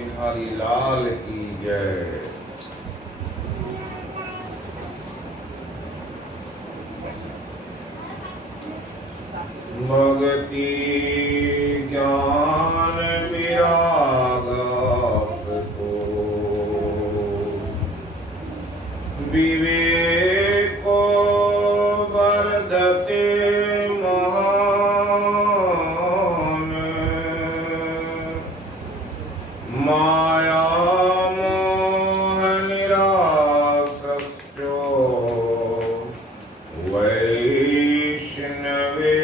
बिहारी लाल की जय। भक्ति ज्ञान विराग आपको विवेको वर्धते महान माया मोह निरासक्तो वैष्णवे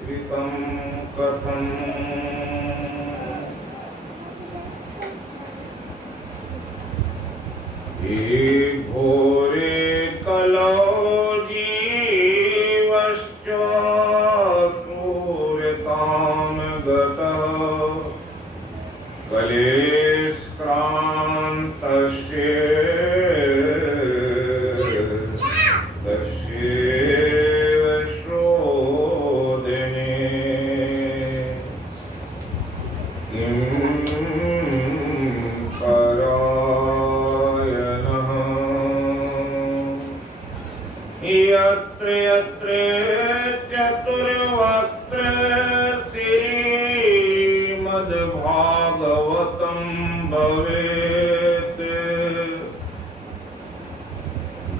कृतं कथम्। घोरे कलौ जीवश्च सूर्यतां गतः कलेस्क्रान्तस्य तस्यैव शोधने किं परायणः यत्र यत्र चतुर्वक्त्र श्रीमद्भागवतं भवेत्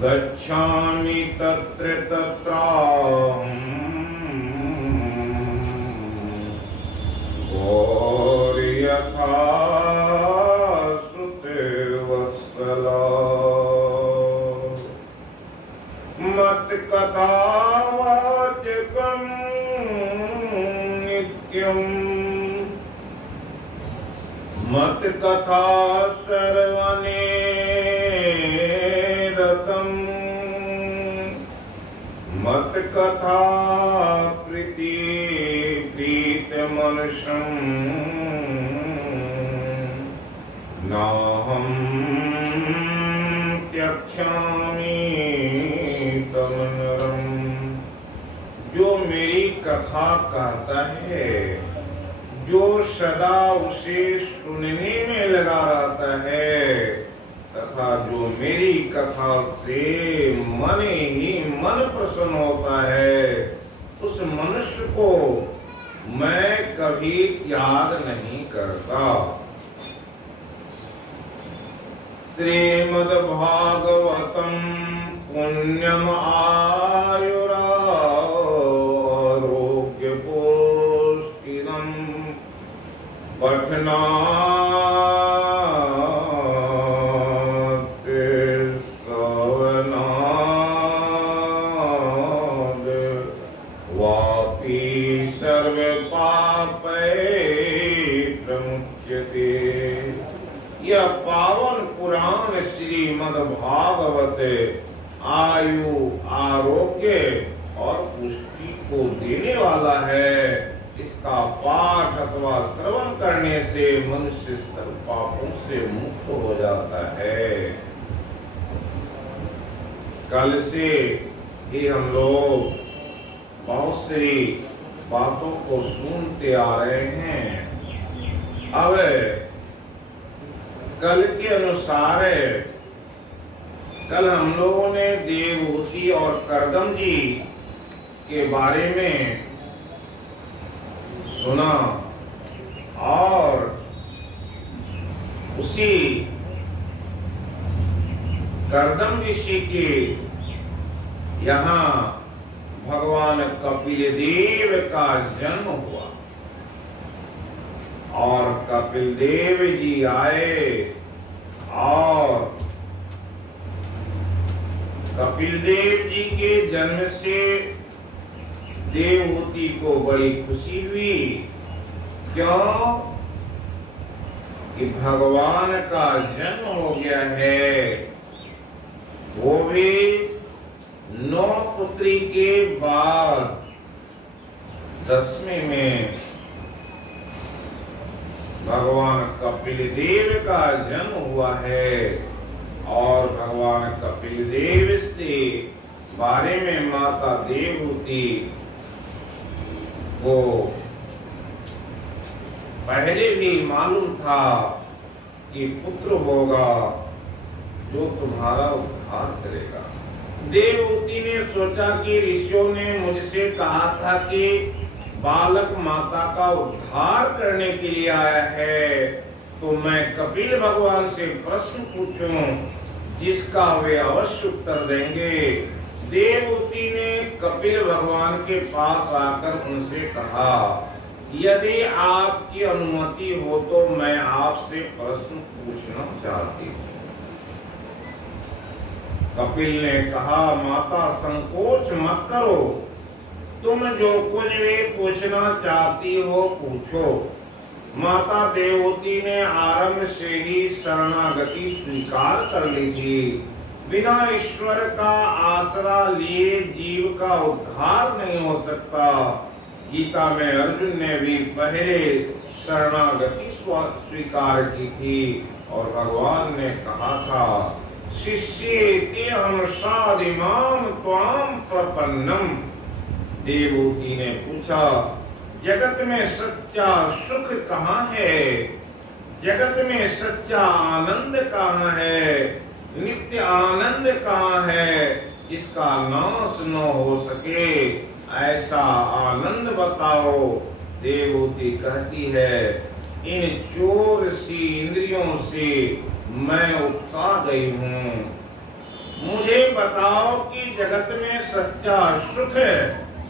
गच्छामि तत्र तत्राहम् गौर्यथा श्रुतिवत्सला मत्कथावाचकं नित्यम् मत्कथा श्रवणे रतम् मत्कथा प्रीतमनुषम् नाहं त्यक्षामि तम नरम्। जो मेरी कथा कहता है, जो सदा उसे सुनने में लगा रहता है तथा जो मेरी कथा से मन ही मन प्रसन्न होता है, उस मनुष्य को मैं कभी त्याग नहीं करता। श्रीमद्भागवतं पुण्यम आयुरारोग्यपुष्टिदं पठनात् श्रवणाद् वापि सर्वपापैः प्रमुच्यते। यह पावन पुराण श्रीमद्भागवत आयु आरोग्य और पुष्टि को देने वाला है। इसका पाठ अथवा श्रवण करने से मनुष्य सर्व पापों से मुक्त हो जाता है। कल से ही हम लोग बहुत सी बातों को सुनते आ रहे हैं। अब कल के अनुसार कल हम लोगों ने देवहूति और करदम जी के बारे में सुना और उसी करदम ऋषि के यहाँ भगवान कपिल देव का जन्म हुआ और कपिल देव जी आए और कपिल देव जी के जन्म से देवहूति को बड़ी खुशी हुई। क्यों? कि भगवान का जन्म हो गया है, वो भी 9 पुत्री के बाद 10वें में भगवान कपिल देव का जन्म हुआ है। और भगवान कपिल देव के बारे में माता देवहूति को पहले भी मालूम था कि पुत्र होगा जो तुम्हारा उद्धार करेगा। देवहूति ने सोचा कि ऋषियों ने मुझसे कहा था कि बालक माता का उद्धार करने के लिए आया है, तो मैं कपिल भगवान से प्रश्न पूछूं जिसका वे अवश्य उत्तर देंगे। देवहूति ने कपिल भगवान के पास आकर उनसे कहा, यदि आपकी अनुमति हो तो मैं आपसे प्रश्न पूछना चाहती हूँ। कपिल ने कहा, माता संकोच मत करो, तुम जो कुछ भी पूछना चाहती हो पूछो। माता देवहूति ने आरंभ से ही शरणागति स्वीकार कर ली थी। बिना ईश्वर का आसरा लिए जीव का उद्धार नहीं हो सकता। गीता में अर्जुन ने भी पहले शरणागति स्वीकार की थी और भगवान ने कहा था, शिष्येति अहं साधिमाम त्वाम प्रपन्नम। देवहूति ने पूछा, जगत में सच्चा सुख कहाँ है? जगत में सच्चा आनंद कहाँ है? नित्य आनंद कहाँ है जिसका नाश न हो सके? ऐसा आनंद बताओ। देवहूति कहती है, इन चोर सी इंद्रियों से मैं उकता गई हूँ। मुझे बताओ कि जगत में सच्चा सुख,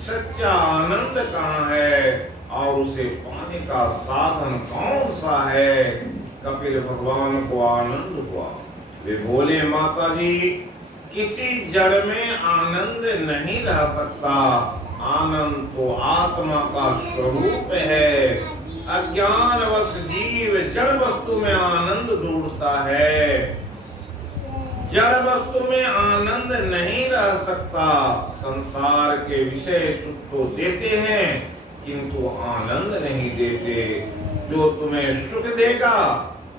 सच्चा आनंद कहाँ है और उसे पाने का साधन कौन सा है? कपिल भगवान को आनंद हुआ। वे बोले, माता जी, किसी जड़ में आनंद नहीं रह सकता। आनंद तो आत्मा का स्वरूप है। अज्ञानवश जीव जड़ वस्तु में आनंद ढूंढता है। जड़ वस्तु में आनंद नहीं रह सकता। संसार के विषय सुख तो देते हैं किंतु आनंद नहीं देते। जो तुम्हें सुख देगा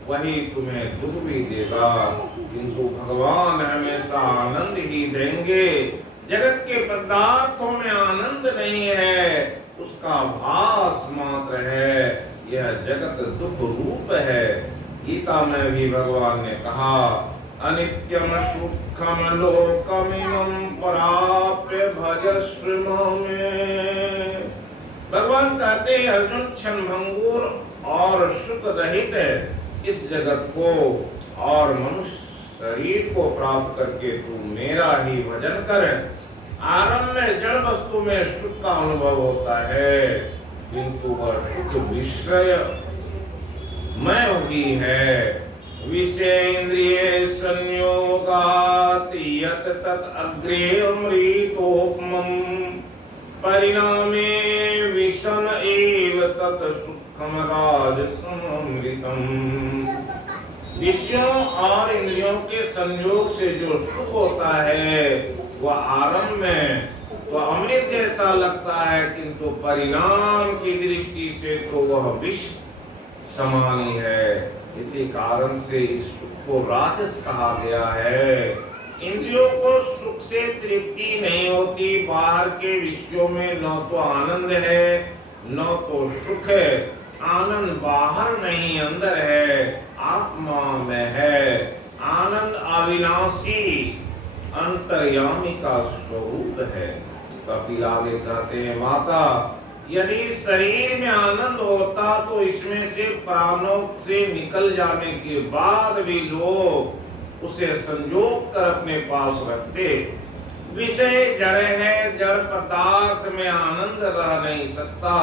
वही तुम्हें दुख भी देगा, किंतु भगवान हमेशा आनंद ही देंगे। जगत के पदार्थों में आनंद नहीं है, उसका भास मात्र है। यह जगत दुख रूप है। गीता में भी भगवान ने कहा, अनित्यम सुखम लोकमिमं प्राप्य भजस्व मामें। भगवान कहते हैं, अर्जुन, क्षणभंगुर और सुख रहित इस जगत को और मनुष्य शरीर को प्राप्त करके तू मेरा ही भजन कर। आरंभ में जड़ वस्तु में सुख का अनुभव होता है, किंतु वह सुख विषय में ही है। विषय इंद्रिय संयोगात यत तत् अग्रे अमृतोपमं परिणामे विषम एव तत् सुखम राजसम अमृतम। विषयों और इंद्रियों के संयोग से जो सुख होता है वह आरंभ में तो अमृत जैसा लगता है, किंतु परिणाम की दृष्टि से तो वह विष समान ही है। इसी कारण से इस सुख को राजस कहा गया है। इंद्रियों को सुख से तृप्ति नहीं होती। बाहर के विषयों में न तो आनंद है न तो सुख है। आनंद बाहर नहीं अंदर है, आत्मा में है। आनंद अविनाशी अंतर्यामी का स्वरूप है। कपिल आगे कहते हैं, माता, यदि शरीर में आनंद होता तो इसमें से प्राणों से निकल जाने के बाद भी लोग उसे संजोग कर अपने पास रखते। विषय जड़ है, जड़ पदार्थ में आनंद रह नहीं सकता।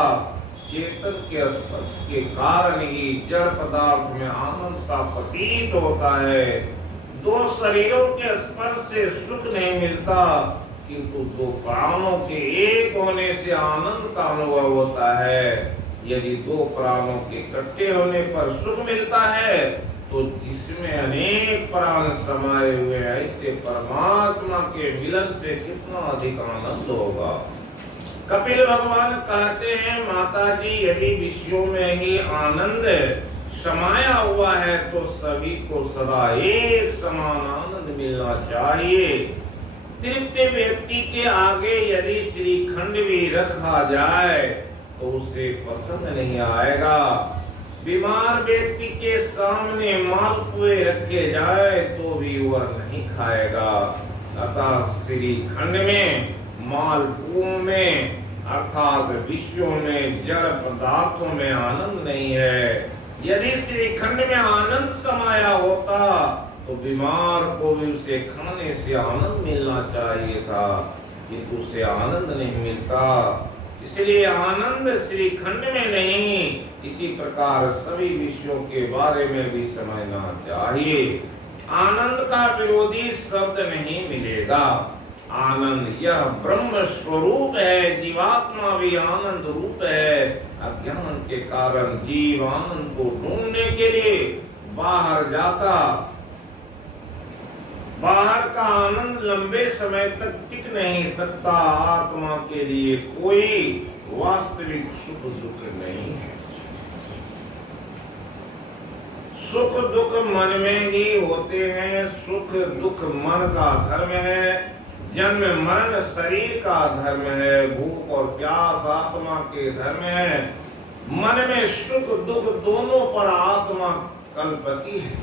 चेतन के स्पर्श के कारण ही जड़ पदार्थ में आनंद सा प्रतीत होता है। दो शरीरों के स्पर्श से सुख नहीं मिलता, किंतु दो प्राणों के एक होने से आनंद का अनुभव होता है। यदि दो प्राणों के इकट्ठे होने पर सुख मिलता है तो जिसमें अनेक प्राण समाये हुए ऐसे परमात्मा के मिलन से कितना अधिक आनंद होगा। कपिल भगवान कहते हैं, माता जी, यदि विषयों में ही आनंद समाया हुआ है तो सभी को सदा एक समान आनंद मिलना चाहिए। तृप्त व्यक्ति के आगे यदि श्रीखंड भी रखा जाए तो उसे पसंद नहीं आएगा। बीमार व्यक्ति के सामने मालपुए रखे जाए तो भी वह नहीं खाएगा। अतः श्रीखंड में, मालपुओं में अर्थात विषयों में, जड़ पदार्थों में आनंद नहीं है। यदि श्रीखंड में आनंद समाया होता तो बीमार को भी उसे खाने से आनंद मिलना चाहिए था, किंतु उसे आनंद नहीं मिलता। इसलिए आनंद श्रीखंड में नहीं, इसी प्रकार सभी विषयों के बारे में भी समझना चाहिए। आनंद का विरोधी शब्द नहीं मिलेगा। आनंद यह ब्रह्म स्वरूप है, जीवात्मा भी आनंद रूप है। अज्ञान के कारण जीव आनंद को ढूंढने के लिए बाहर जाता। बाहर का आनंद लंबे समय तक टिक नहीं सकता। आत्मा के लिए कोई वास्तविक सुख दुख नहीं है। सुख दुख मन में ही होते हैं। सुख दुख मन का धर्म है। जन्म मरण शरीर का धर्म है। भूख और प्यास आत्मा के धर्म है। मन में सुख दुख दोनों पर आत्मा कल्पती है।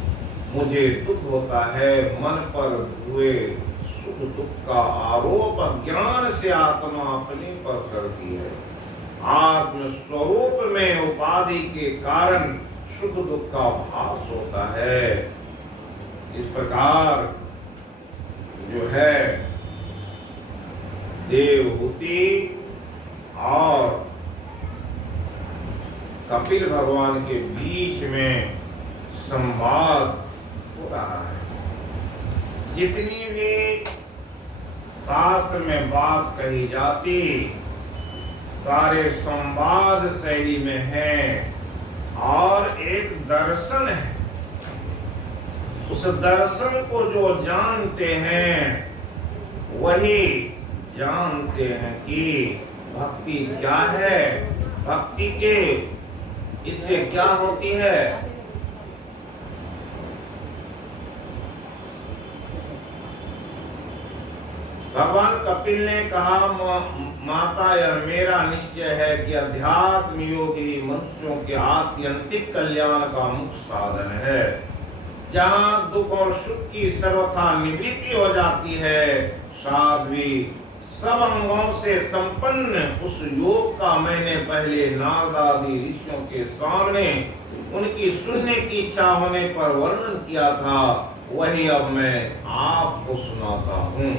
मुझे दुख होता है, मन पर हुए सुख दुख का आरोप अज्ञान से आत्मा अपने पर करती है। आत्म स्वरूप में उपाधि के कारण सुख दुख का भास होता है। इस प्रकार जो है देवहूति और कपिल भगवान के बीच में संवाद हो रहा है। जितनी भी शास्त्र में बात कही जाती सारे संवाद शैली में है और एक दर्शन है। उस दर्शन को जो जानते हैं वही जानते हैं कि भक्ति क्या है, भक्ति के इससे क्या होती है। भगवान कपिल ने कहा, माता यह मेरा निश्चय है कि अध्यात्म योगी मनुष्यों के आत्यंतिक कल्याण का मुख्य साधन है। जहाँ दुख और सुख की सर्वथा निवृत्ति हो जाती है, साध्वी सब अंगों से संपन्न उस योग का मैंने पहले नारद आदि ऋषियों के सामने उनकी सुनने की इच्छा होने पर वर्णन किया था, वही अब मैं आपको सुनाता हूँ।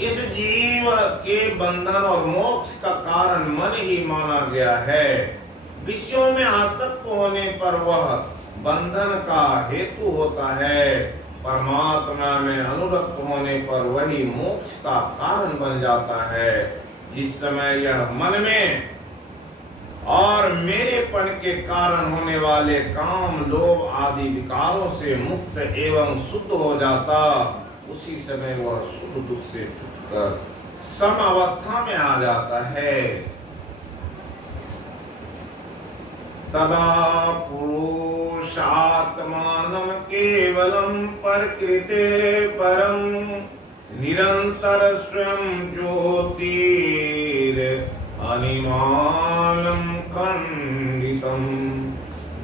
इस जीव के बंधन और मोक्ष का कारण मन ही माना गया है। विषयों में आसक्त होने पर वह बंधन का हेतु होता है। परमात्मा में अनुरक्त होने पर वही मोक्ष का कारण बन जाता है। जिस समय यह मन में और मेरेपन के कारण होने वाले काम लोभ आदि विकारों से मुक्त एवं शुद्ध हो जाता, उसी समय वह सुख दुख से छूटकर सम अवस्था में आ जाता है। तदा पुरुषात्मानं केवलं प्रकृते परं निरंतर स्वयं ज्योतिर अनिमानं खंडितं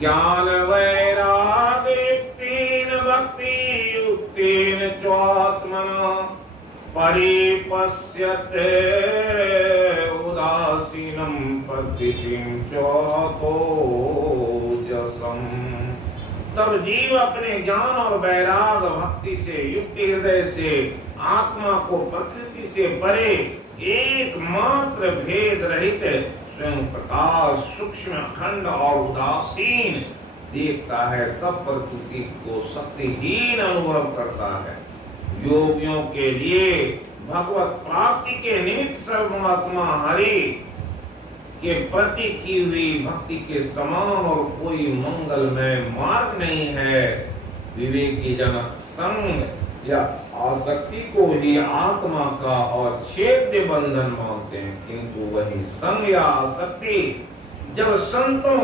ज्ञान वैराग्य युक्तेन भक्ति युक्तेन चात्मना परिपश्यते उदासीनं पद्धतिं चोजसम्। तब जीव अपने ज्ञान और वैराग भक्ति से युक्त हृदय से आत्मा को प्रकृति से परे एकमात्र भेद रहित स्वयं प्रकाश सूक्ष्म अखंड और उदासीन देखता है। तब प्रकृति को शक्तिहीन अनुभव करता है। योगियों के लिए भगवत प्राप्ति के निमित्त सर्वोत्तम हरि के प्रति की हुई भक्ति के समान और कोई मंगलमय मार्ग नहीं है। विवेकी जन संग या आसक्ति को ही आत्मा का अछेद्य बंधन मानते हैं, किंतु वही संग या आसक्ति जब संतों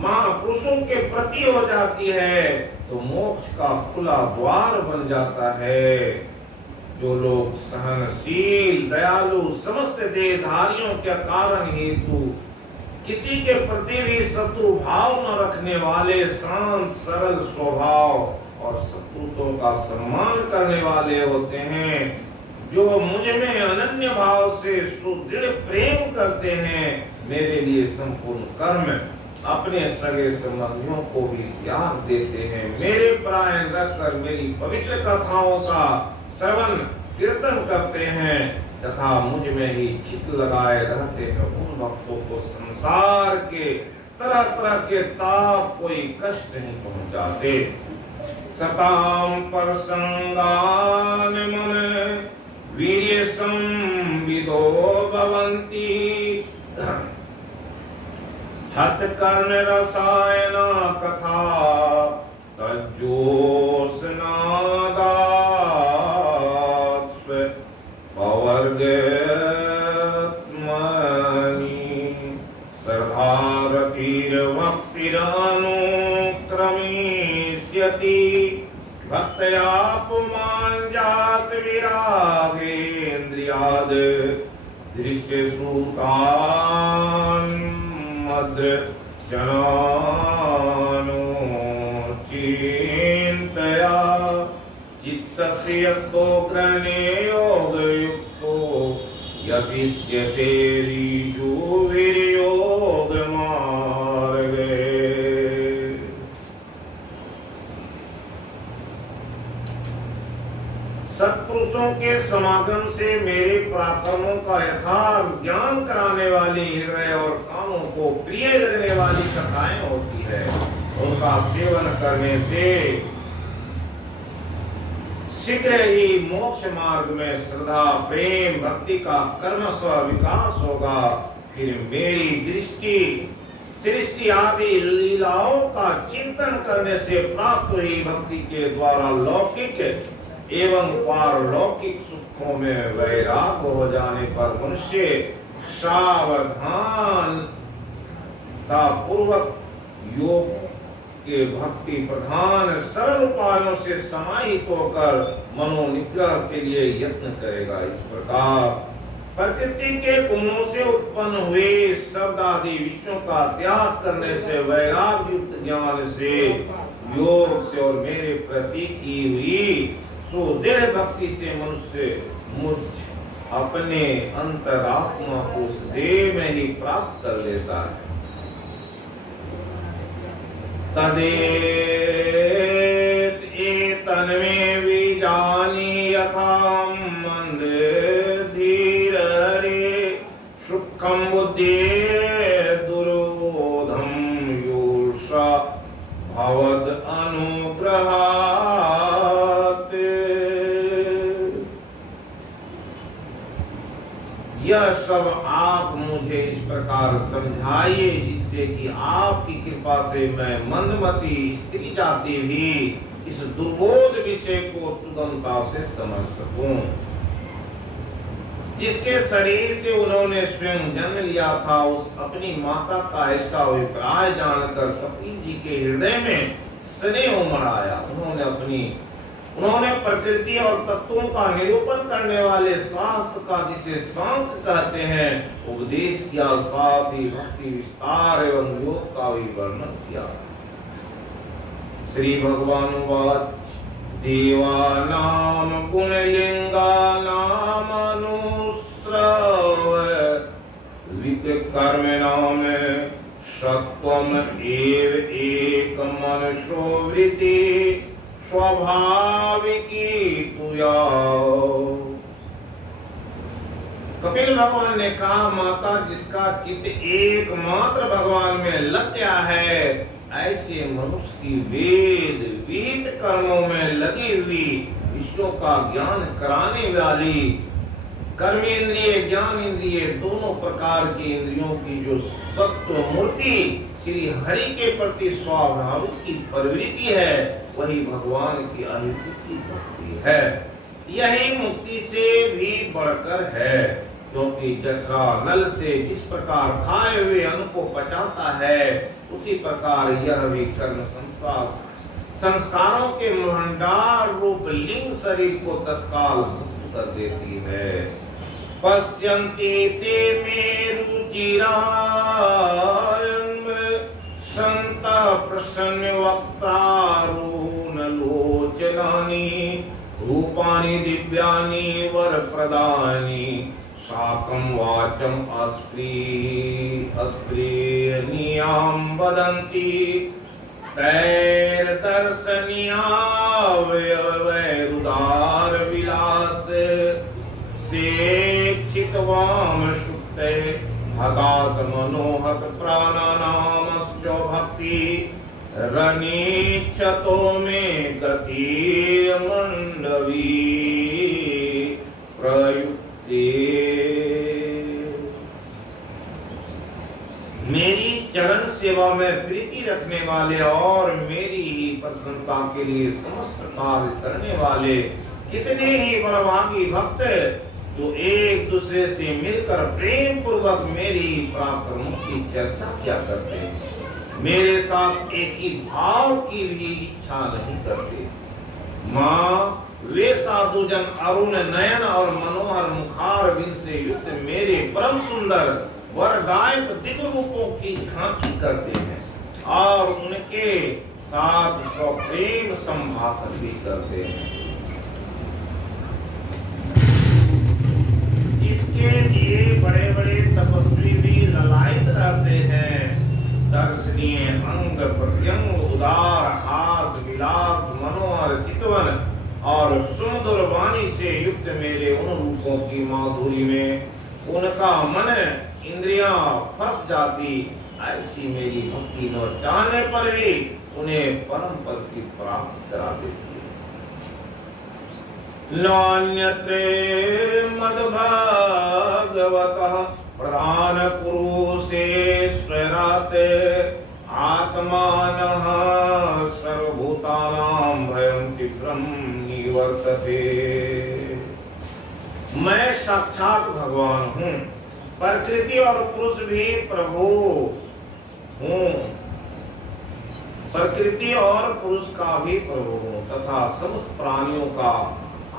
महापुरुषों के प्रति हो जाती है तो मोक्ष का खुला द्वार बन जाता है। जो लोग सहनशील दयालु समस्त देहधारियों के कारण हेतु किसी के प्रति भी शत्रु भाव न रखने वाले, शांत सरल स्वभाव और शत्रुओं का सम्मान करने वाले होते हैं। जो मुझ में अनन्य भाव से सुदृढ़ प्रेम करते हैं, मेरे लिए संपूर्ण कर्म अपने सगे संबंधियों को भी त्याग देते हैं। मेरे परायण रखकर मेरी पवित्र कथाओं का श्रवण कीर्तन करते हैं तथा मुझ में ही चित्त लगाए रहते हैं। उन भक्तों को संसार के तरह तरह के ताप कोई कष्ट नहीं पहुंचाते। सताम पर संगान मन वीर्य संविदो भवन्ति हत कर्ण रसायन कथा तज्जोस्नादात् पवर्गत्मनि सर्धारतिर्भक्तिरनुक्रमिष्यति भक्तया पुमाञ्जात विरागेन्द्रियाद् दृष्टिश्रुतान् जनानो चिन्तया चित्तस्य यतो ग्रहणे योगयुक्तो यतिष्यते ऋजुर्योगमार्गे। सत्पुरुषों के समागम से मेरे पराक्रमों का यथार्थ ज्ञान कराने वाली हृदय और कानों को प्रिय लगने वाली कथाएं होती है। उनका सेवन करने से शीघ्र ही मोक्ष मार्ग में श्रद्धा प्रेम भक्ति का कर्मस्व विकास होगा। फिर मेरी दृष्टि सृष्टि आदि लीलाओं का चिंतन करने से प्राप्त हुई भक्ति के द्वारा लौकिक एवं पारलौकिक सुखों में वैराग हो जाने पर मनुष्य सावधानता पूर्वक योग के भक्ति प्रधान सरल उपायों से समाहित होकर मनोनिग्रह के लिए यत्न करेगा। इस प्रकार प्रकृति के गुणों से उत्पन्न हुए शब्द आदि विषयों का त्याग करने से वैराग युक्त ज्ञान से योग से और मेरे प्रति की हुई सुदृढ़ भक्ति से मनुष्य मुझ अपने अंतरात्मा को उस देह में ही प्राप्त कर लेता है। तदेत एतन्मे विजानी यथा मंद धीर रे सुखम बुद्धि दुरोधम योषा भवद अनुग्रहात्। यह सब आप मुझे इस प्रकार समझाइए जिससे कि आपकी कृपा से मैं मंदमती स्त्री जाति भी इस दुर्बोध विषय को सुगमता से समझ सकूं। जिसके शरीर से उन्होंने स्वयं जन्म लिया था, उस अपनी माता का ऐसा अभिप्राय जानकर कपिल जी के हृदय में स्नेह उमड़ आया। उन्होंने प्रकृति और तत्वों का निरूपण करने वाले शास्त्र का, जिसे सांख्य कहते हैं, उपदेश किया। साथ ही भक्ति विस्तार एवं योग का भी वर्णन किया। श्री भगवान वाच देवानाम गुणलिंगानाम अनुस्रव विकर्मणाम सत्वम एव एक मनुष्यो वृत्ति स्वाभाविकी तुया। कपिल भगवान ने कहा, माता जिसका चित्त एकमात्र भगवान में लग गया है, ऐसे मनुष्य की वेद विहित कर्मों में लगी हुई विषयों का ज्ञान कराने वाली कर्मेंद्रिय ज्ञान इंद्रिय दोनों प्रकार की इंद्रियों की जो सत्व मूर्ति श्री हरि के प्रति स्वाभाविक की प्रवृत्ति है, वही भगवान की अनुभूति भक्ति है। यही मुक्ति से भी बढ़कर है, क्योंकि जठरा नल से जिस प्रकार खाए हुए अन्न को पचाता है, उसी प्रकार यह भी कर्म संस्कारों के भंडार रूप लिंग शरीर को तत्काल मुक्त कर देती है। पश्यन्ति ते मेरु संत प्रसन्न वक्तारुण लोचनानि रूपाणि दिव्यानि वरप्रदानि साकं वाचम् अस्पृहणीयां वदन्ति तैर्दर्शनीया वैरुदार विलास सेक्षितवाम सुप्ते भगात मनोहत प्राणानामश्च भक्ति रनीक्षतो में गति मंडवी प्रयुक्ते। मेरी चरण सेवा में प्रीति रखने वाले और मेरी प्रसन्नता के लिए समस्त कार्य करने वाले कितने ही बलवागी भक्त जो एक दूसरे से मिलकर प्रेम पूर्वक मेरी पराक्रमों की चर्चा किया करते, मेरे साथ एक ही भाव की भी इच्छा नहीं करते। माँ, वे साधुजन अरुण नयन और मनोहर मुखार बिंद से युक्त मेरे परम सुंदर वरदायक दिव्य रूपों की झांकी करते हैं और उनके साथ प्रेम संभाषण भी करते हैं। इसके लिए बड़े बड़े तपस्वी भी ललायत रहते हैं। दर्शनीय अंग प्रत्यंग उदार हास विलास मनोहर चितवन और सुमधुर वाणी से युक्त मेरे उन रूपों की माधुरी में उनका मन इंद्रियां फंस जाती। ऐसी मेरी भक्ति न चाहने पर भी उन्हें परम पद की प्राप्ति करा देती है। नान्यत्रे मद्भागवतः प्रधान पुरुषेश्वरात् आत्मानः सर्वभूतानां भयं तीव्रं निवर्तते। मैं साक्षात भगवान हूँ, प्रकृति और पुरुष भी प्रभु हूँ, प्रकृति और पुरुष का भी प्रभु हूँ तथा समस्त प्राणियों का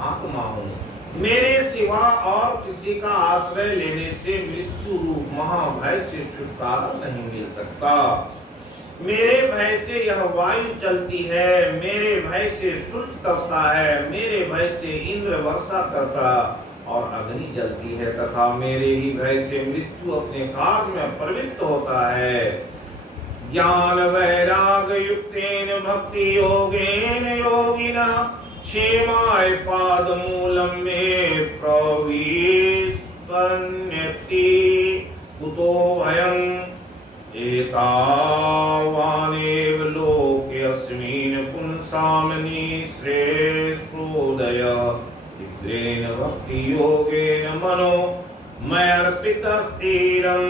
आत्मा हूँ। मेरे सिवा और किसी का आश्रय लेने से मृत्यु रूप महाभय से छुटकारा नहीं मिल सकता। मेरे भय से यह वायु चलती है, मेरे भय से सूर्य तपता है, मेरे भय से इंद्र वर्षा करता और अग्नि जलती है तथा मेरे ही भय से मृत्यु अपने कार्य में प्रवृत्त होता है। ज्ञान वैराग युक्तेन भक्ति योगेन योगिनः क्षेमाय पादमूलं मे प्रविशन्ति कुतो भयं एतावानेव लोके अस्मिन् पुंसामनि श्रेष्ठोदय तीव्रेण भक्ति योगेन मनो मयर्पितस्थिरम्।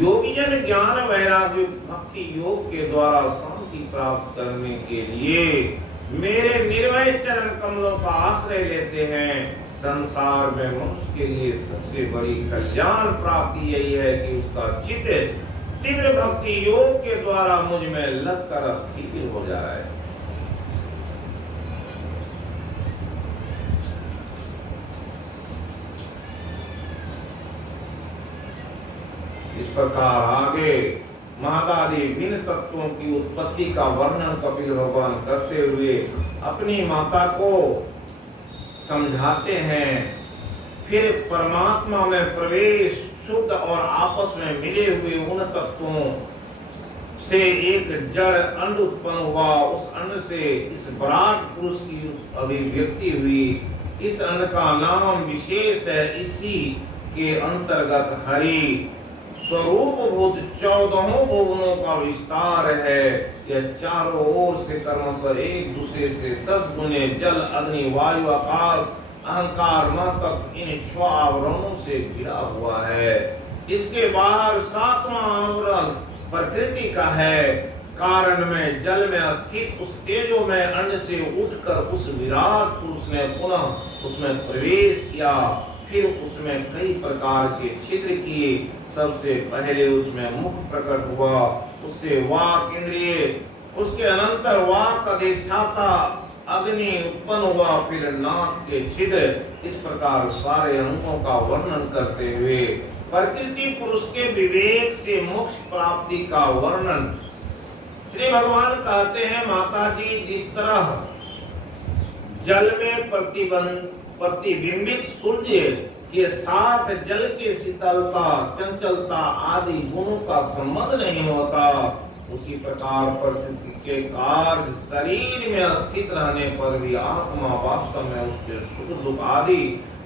योगीजन ज्ञान वैराग्य भक्ति योग के द्वारा शांति प्राप्त करने के लिए मेरे निर्भय चरण कमलों का आश्रय लेते हैं। संसार में मनुष्य के लिए सबसे बड़ी कल्याण प्राप्ति यही है कि उसका चित्त तीव्र भक्ति योग के द्वारा मुझ में लगकर स्थिर हो जाए। इस प्रकार आगे महादादी भिन्न तत्वों की उत्पत्ति का वर्णन कपिल भगवान करते हुए अपनी माता को समझाते हैं। फिर परमात्मा में प्रवेश शुद्ध और आपस में मिले हुए उन तत्वों से एक जड़ अंड उत्पन्न हुआ। उस अंड से इस विराट पुरुष की अभिव्यक्ति हुई। इस अंड का नाम विशेष है। इसी के अंतर्गत हरि स्वरूप भूत 14 भुवनों का विस्तार है। यह चारों ओर से क्रमशः एक दूसरे से 10 गुने जल अग्नि वायु आकाश अहंकार मन तक इन 6 आवरणों से घिरा हुआ है। इसके बाहर 7वां आवरण प्रकृति का है। कारण में जल में स्थित उस तेजो में अंड से उठकर उस विराट पुरुष ने पुनः उसमें प्रवेश किया। फिर उसमें कई प्रकार के छिद्र किए। सबसे पहले उसमें मुख प्रकट हुआ, उससे वाक इंद्रिय, उसके अनंतर वाक अधिष्ठाता अग्नि उत्पन्न हुआ, फिर नाक के छिद्र, इस प्रकार सारे अंगों का वर्णन करते हुए प्रकृति पुरुष के विवेक से मोक्ष प्राप्ति का वर्णन श्री भगवान कहते हैं। माता जी, जिस तरह जल में प्रतिबिंबित सूर्य के साथ जल के शीतलता, चंचलता आदि गुणों का संबंध नहीं होता, उसी प्रकार प्रकृति के कार्य शरीर में स्थित रहने पर भी आत्मा वास्तव में उसके सुख दुख आदि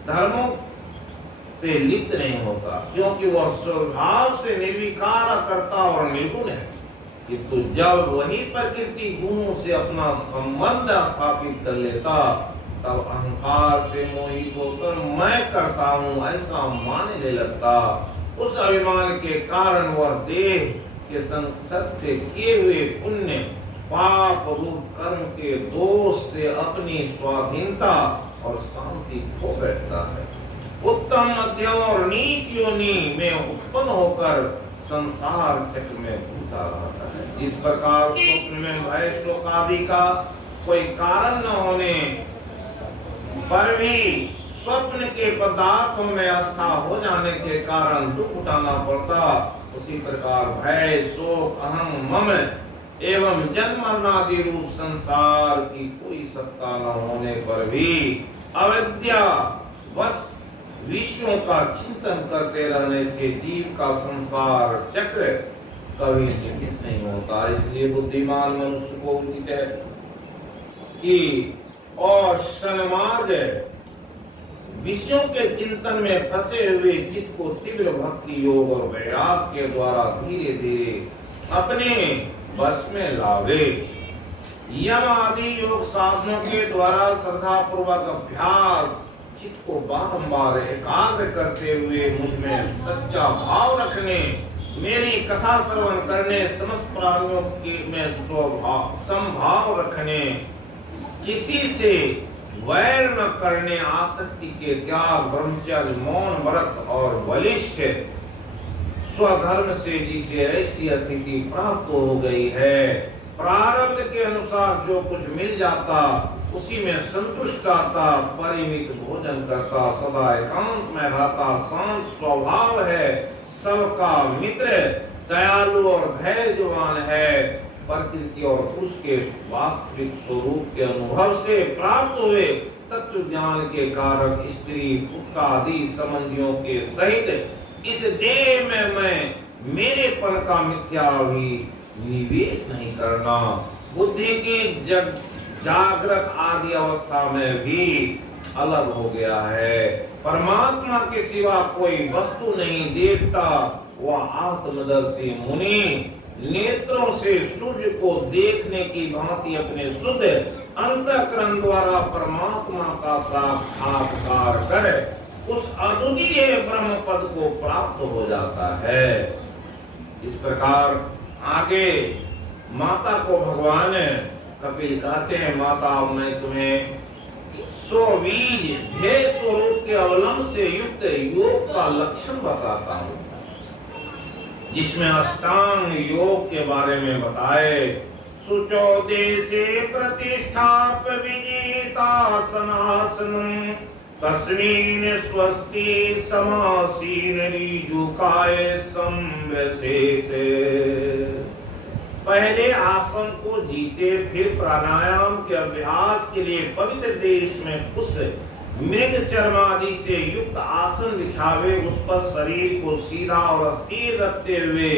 धर्मों से लिप्त नहीं होता, क्योंकि वह स्वभाव से निर्विकार, करता और निर्गुण है। किंतु जब वही प्रकृति गुणों से अपना संबंध स्थापित कर लेता, तब अहंकार से मोहित होकर मैं करता हूँ ऐसा मानने लगता। उस अभिमान के कारण वह देह के संसर्ग से किए हुए पुण्य पाप रूप कर्म के दोष से अपनी स्वाधीनता और शांति खो बैठता है। उत्तम, मध्यम और नीच योनि में उत्पन्न होकर संसार चक्र में घूमता रहता है। जिस प्रकार स्वप्न में भय शोक आदि का कोई कारण न होने पर भी स्वप्न के पदार्थों में आस्था हो जाने के कारण दुख उठाना पड़ता, उसी प्रकार भय शोक अहम मम एवं जन्म मरणादि रूप संसार की कोई सत्ता न होने पर भी अविद्या बस विषयों का चिंतन करते रहने से जीव का संसार चक्र कभी निवृत्त नहीं होता। इसलिए बुद्धिमान मनुष्य को उचित है कि और सन्मार्ग विषयों के चिंतन में फंसे हुए चित्त को तीव्र भक्ति योग और वैराग्य के द्वारा धीरे धीरे अपने बस में लावे। यम आदि योग साधनों के द्वारा श्रद्धा पूर्वक अभ्यास चित्त को बारंबार एकाग्र करते हुए मुझ में सच्चा भाव रखने, मेरी कथा श्रवण करने, समस्त प्राणियों के में समभाव रखने, किसी से वैर न करने, आसक्ति के त्याग, ब्रह्मचर्य, मौन व्रत और बलिष्ठ स्वधर्म से जिसे ऐसी स्थिति प्राप्त हो गई है, प्रारब्ध के अनुसार जो कुछ मिल जाता उसी में संतुष्ट आता, परिमित भोजन करता, सदा एकांत में रहता, शांत स्वभाव है, सबका मित्र, दयालु और धैर्यवान है, प्रकृति और पुरुष के वास्तविक स्वरूप के अनुभव से प्राप्त हुए तत्व ज्ञान के कारण स्त्री पुत्र आदि संबंधियों के सहित इस देह में मैं मेरेपन का मिथ्या भी निवेश नहीं करना, बुद्धि की जागृत आदि अवस्था में भी अलग हो गया है। परमात्मा के सिवा कोई वस्तु नहीं देखता, वह आत्मदर्शी मुनि नेत्रों से सूर्य को देखने की भांति अपने शुद्ध अंतःकरण द्वारा परमात्मा का साक्षात्कार कर उस अद्वितीय ब्रह्म पद को प्राप्त हो जाता है। इस प्रकार आगे माता को भगवान कपिल कहते हैं, माता मैं तुम्हें स्वबीज ध्येय स्वरूप के अवलंब से युक्त योग का लक्षण बताता हूँ, जिसमें अष्टांग योग के बारे में बताए। शुचौ देशे प्रतिष्ठाप विजितासनासनं तस्मिन् स्वस्ति समासीन ऋजुकाय संव्यसेत। पहले आसन को जीते, फिर प्राणायाम के अभ्यास के लिए पवित्र देश में उस मृग चर्म आदि से युक्त आसन बिछावे, उस पर शरीर को सीधा और स्थिर रखते हुए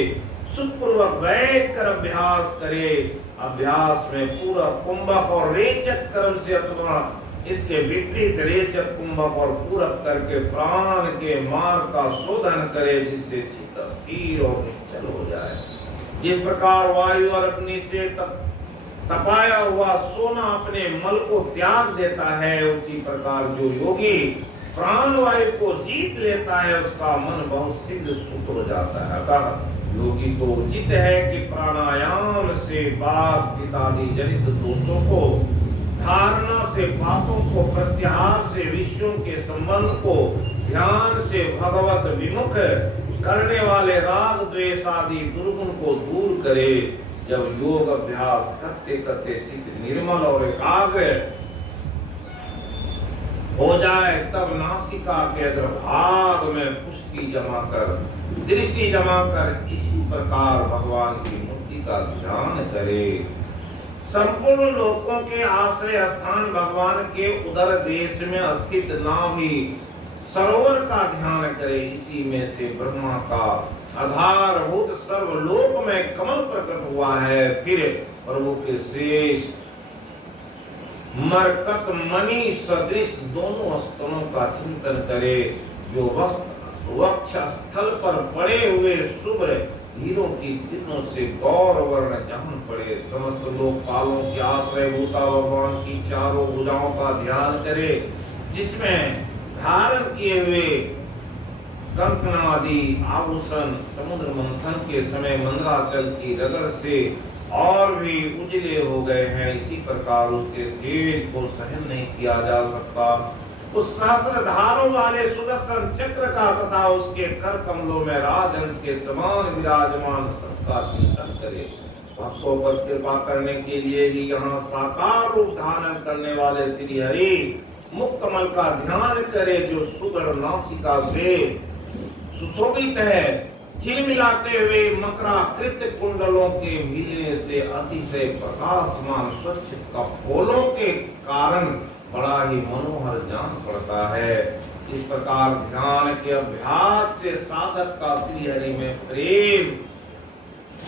सुखपूर्वक बैठकर अभ्यास करे। अभ्यास में पूरा कुंभक और रेचक कर्म से अथवा इसके विपरीत रेचक कुंभक और पूरक करके प्राण के मार्ग का शोधन करे, जिससे चित्त स्थिर और निश्चल हो जाए। जिस प्रकार वायु और अग्नि से तपाया हुआ सोना अपने मल को त्याग देता है, उसी प्रकार जो योगी प्राण वायु को जीत लेता है उसका मन बहुत शीघ्र शुद्ध हो जाता है। अतः योगी को उचित है कि प्राणायाम से बात पितादि जनित दोषों को, धारणा से पापों को, प्रत्याहार से विषयों के संबंध को, ध्यान से भगवत विमुख करने वाले राग द्वेष आदि दुर्गुण को दूर करे। जब योग अभ्यास करते करते चित्त निर्मल और एकाग्र हो जाए, तब नासिका के अग्रभाग में पुष्टि जमा कर, दृष्टि जमा कर इसी प्रकार भगवान की मूर्ति का ध्यान करे। संपूर्ण लोकों के आश्रय स्थान भगवान के उदर देश में स्थित नाभि सरोवर का ध्यान करे। इसी में से ब्रह्मा का आधारभूत सर्वलोक में कमल प्रकट हुआ है। फिर प्रभु के श्रेष्ठ मरकत मणि सदृश दोनों स्तनों का चिंतन करे, जो वक्ष स्थल पर पड़े हुए शुभ्र हीरों की किरणों से गौर वर्ण जहां पड़े। समस्त लोकपालों के आश्रय भूता भगवान की चारों भुजाओं का ध्यान करे, जिसमें धारण किए हुए कंकणादि आभूषण समुद्र मंथन के समय मंदराचल की रगड़ से और भी उजले हो गए हैं। इसी प्रकार उसके तेज को सहन नहीं किया जा सकता। उस सहस्त्रधारों वाले सुदर्शन चक्र का तथा उसके कर कमलों में राजहंस के समान विराजमान सबका चिंतन करे। भक्तों पर कृपा करने के लिए ही यहाँ साकार रूप धारण करने वाले श्री हरि मुक्त कमल का ध्यान करे, जो सुगढ़ नासिका से सुशोभित है। झिलमिलाते हुए मकराकृत कुंडलों के मिलने से अतिशय प्रकाशमान स्वच्छ कपोलों के कारण बड़ा ही मनोहर जान पड़ता है। इस प्रकार ध्यान के अभ्यास से साधक का श्री हरि में प्रेम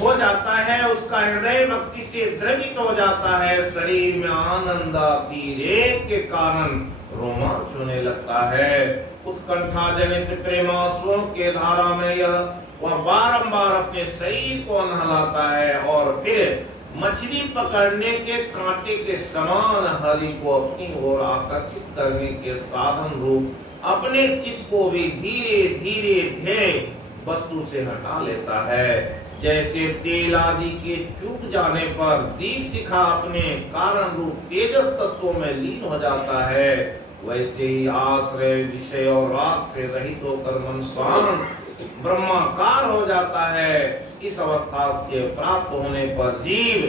हो जाता है, उसका हृदय भक्ति से द्रवित हो जाता है। शरीर में आनंद अतिरेक के कारण रोमांच होने लगता है। उत्कंठा जनित प्रेमाश्रुओं के धारा में वह बारंबार अपने शरीर को नहलाता है और फिर मछली पकड़ने के कांटे के समान हरि को अपनी ओर आकर्षित करने के साधन रूप अपने चित्त को भी धीरे धीरे ध्येय वस्तु से हटा लेता है। जैसे तेल आदि के चूक जाने पर दीप शिखा अपने कारण रूप तेजस तत्वों में लीन हो जाता है, वैसे ही आश्रय विषय और राग से रहित होकर मन शांत ब्रह्माकार हो जाता है। इस अवस्था के प्राप्त होने पर जीव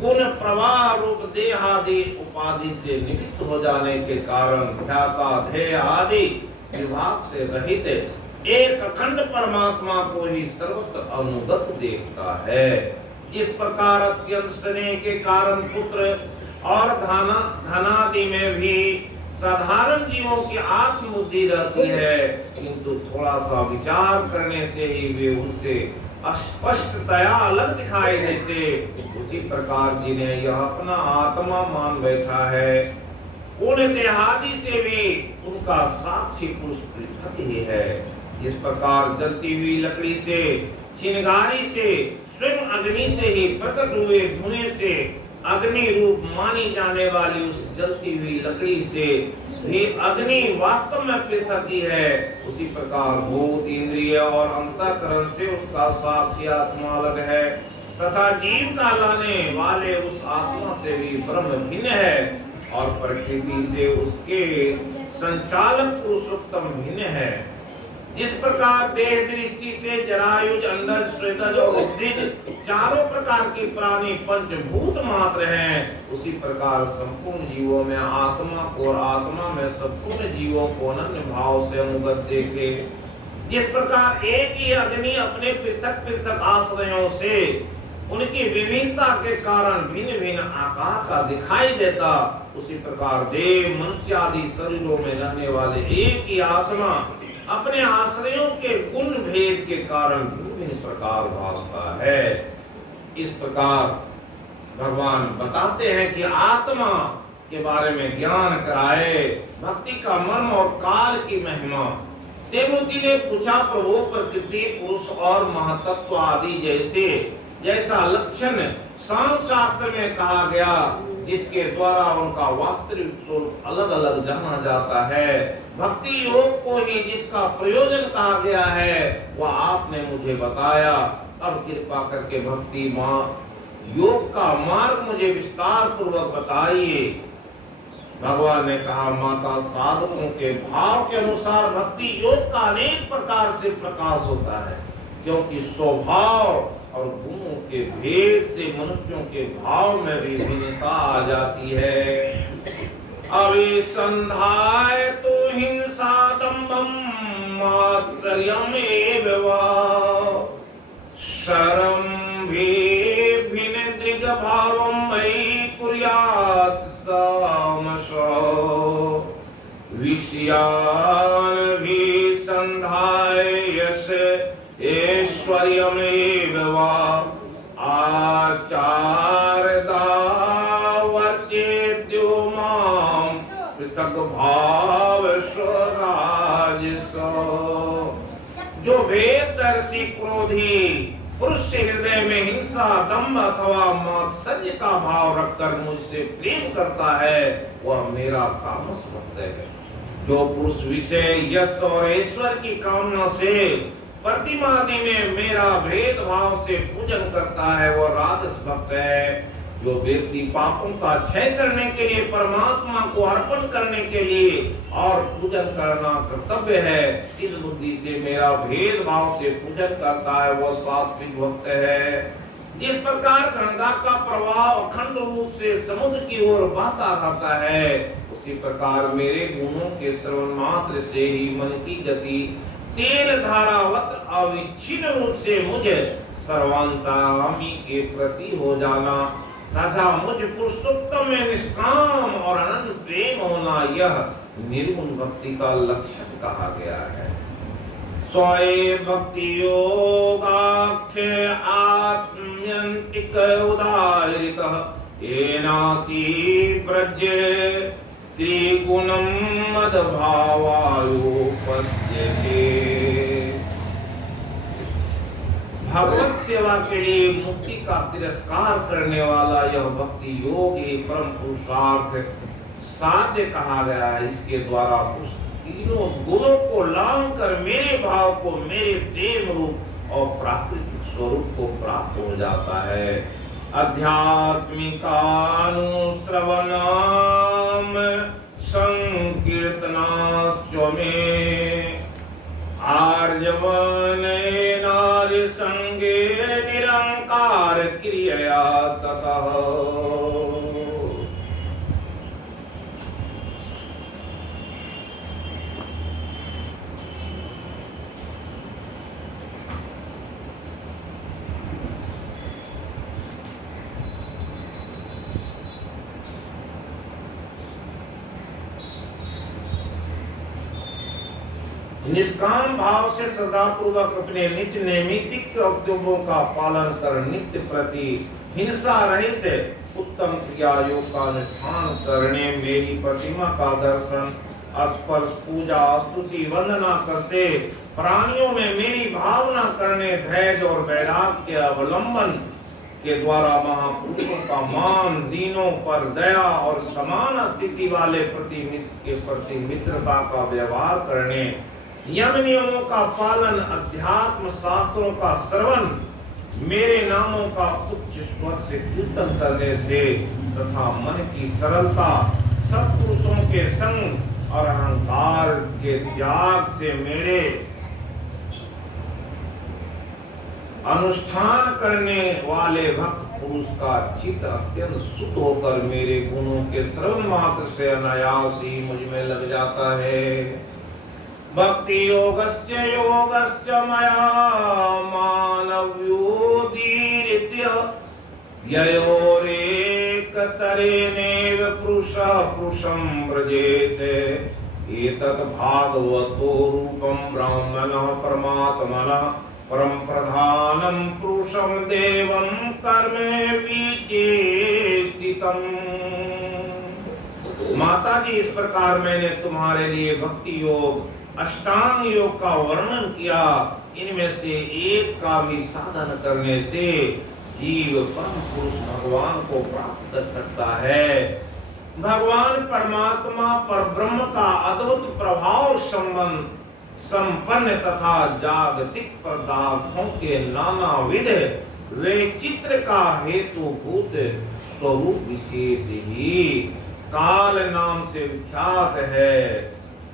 गुण प्रवाह रूप देहादि उपाधि से निवृत्त हो जाने के कारण ध्याता ध्येय आदि विभाग से रहित एक अखंड परमात्मा को ही सर्वत्र अनुगत देखता है। जिस प्रकार अत्यंत स्नेह के कारण पुत्र और धनादि में भी साधारण जीवों की आत्मबुद्धि रहती है, किंतु थोड़ा सा विचार करने से ही वे उनसे स्पष्टतया अलग दिखाई देते। उसी प्रकार जिन्हें यह अपना आत्मा मान बैठा है, उन देहादि से भी उनका साक्षी पुरुष पृथक ही है। जिस प्रकार जलती हुई लकड़ी से, चिंगारी से, स्वयं अग्नि से ही प्रकट हुए धुएं से अग्नि रूप मानी जाने वाली उस जलती हुई लकड़ी से भी अग्नि वास्तव में पृथक ही है, उसी प्रकार भूत इंद्रिय और अंतःकरण से उसका साक्षी आत्मा अलग है तथा जीव का लाने वाले उस आत्मा से भी ब्रह्म भिन्न है और प्रकृति से उसके संचालक पुरुषोत्तम भिन्न है। जिस प्रकार देह दृष्टि से जरायुज, अंडज, स्वेदज और उद्भिद चारों प्रकार के प्राणी पंचभूत मात्र हैं, उसी प्रकार संपूर्ण जीवों में आत्मा और आत्मा में संपूर्ण जीवों को अनन्य भाव से अनुगत देखे। जिस प्रकार एक ही अग्नि अपने पृथक पृथक आश्रयों से उनकी विभिन्नता के कारण भिन्न भिन्न आकार का दिखाई देता, उसी प्रकार देव, मनुष्य आदि शरीरों में रहने वाले एक ही आत्मा अपने आश्रयों के गुण भेद के कारण भिन्न प्रकार भासता है। इस प्रकार भगवान बताते हैं कि आत्मा के बारे में ज्ञान कराए, भक्ति का मर्म और काल की महिमा। देवहूति ने पूछा, प्रभु प्रकृति, पुरुष और महतत्व आदि जैसा लक्षण सांख्य शास्त्र में कहा गया, जिसके द्वारा उनका वास्तविक स्वरूप अलग अलग जाना जाता है, भक्ति योग को ही जिसका प्रयोजन कहा गया है, वह आपने मुझे बताया। अब कृपा करके भक्ति योग का मार्ग मुझे विस्तार पूर्वक बताइए। भगवान ने कहा, माता, साधकों के भाव के अनुसार भक्ति योग का अनेक प्रकार से प्रकाश होता है, क्योंकि स्वभाव और गुणों के भेद से मनुष्यों के भाव में भी भिन्नता आ जाती है। अभिसंधाय तो हिंसा दंभम मात्सर्यमेव वा शरम भी भिन्न दृग भावम मयि कुर्यात् सामशो विषयान भी संधाय यश ऐश्वर्यमेव वा आचार्यदावर्चेद्यो मां पृथक भाव स्वराजसो। जो वेदर्शी क्रोधी पुरुष के हृदय में हिंसा दंभ अथवा मात्सर्य का भाव रखकर मुझसे प्रेम करता है वह मेरा तामस भक्त है। जो पुरुष विषय यश और ऐश्वर्य की कामना से प्रतिमादि में मेरा भेदभाव से पूजन करता है वह राजस भक्त है। जो व्यक्ति पापों का क्षय करने के लिए परमात्मा को अर्पण करने के लिए और पूजन करना कर्तव्य है इस बुद्धि से मेरा भेदभाव से पूजन करता है वह सात्विक भक्त है। जिस प्रकार गंगा का प्रवाह अखंड रूप से समुद्र की ओर बहता रहता है उसी प्रकार मेरे गुणों के श्रवण मात्र से ही मन की गति तेल धारावत अविच्छिन्न रूप से मुझे सर्वांतरामी के प्रति हो जाना तथा मुझ पुरुषोत्तम में निष्काम और अनंत प्रेम होना यह निर्गुण भक्ति का लक्षण कहा गया है। स्वये भक्ति योगाख्य आत्म्यंतिक उदाहरितः येनाति प्रज्ञ त्रिगुणं मदभावायोपद्यते। भगवत सेवा के लिए मुक्ति का तिरस्कार करने वाला यह भक्ति योग ही परम पुरुषार्थ साध्य कहा गया है। इसके द्वारा उस तीनों गुणों को लांघ कर मेरे भाव को मेरे प्रेम रूप और प्राकृतिक स्वरूप को प्राप्त हो जाता है। आध्यात्मिकानुश्रवणम संकीर्तनाश्च मे आर्जवने नारि संगे निरंकार क्रियया ततः। निष्काम भाव से सदा पूर्वक अपने नित्य नैमित्तिक कर्तव्यों का पालन कर नित्य प्रति हिंसा रहित उत्तम क्रिया योग का अनुष्ठान करने मेरी प्रतिमा का दर्शन स्पर्श पूजा स्तुति वंदना करते प्राणियों में मेरी भावना करने धैर्य और वैराग्य के अवलंबन के द्वारा महापुरुषों का मान दीनों पर दया और समान स्थिति वाले प्रति मित्रता का व्यवहार करने यम नियमों का पालन अध्यात्म शास्त्रों का श्रवण मेरे नामों का उच्च स्वर से कीर्तन करने से तथा मन की सरलता सत्पुरुषों के संग और अहंकार के त्याग से मेरे अनुष्ठान करने वाले भक्त पुरुष का चित्त अत्यंत शुद्ध होकर मेरे गुणों के श्रवण मात्र से अनायास ही मुझ में लग जाता है। भक्ति योगश्च मया मानव्योदीरित्य ययोरेकतरेणैव पुरुषं व्रजेत एतत् भागवतो रूपं ब्रह्मणः परमात्मनः परम प्रधानं पुरुषं देवं कर्मे विचेष्टितम्। माता जी इस प्रकार मैंने तुम्हारे लिए भक्ति योग अष्टांग योग का वर्णन किया। इनमें से एक का भी साधन करने से जीव परम पुरुष भगवान को प्राप्त कर सकता है। भगवान परमात्मा पर ब्रह्म का अद्भुत प्रभाव संबंध संपन्न तथा जागतिक पदार्थों के नाना विध वे चित्र का हेतुभूत स्वरूप विशेष ही काल नाम से विख्यात है।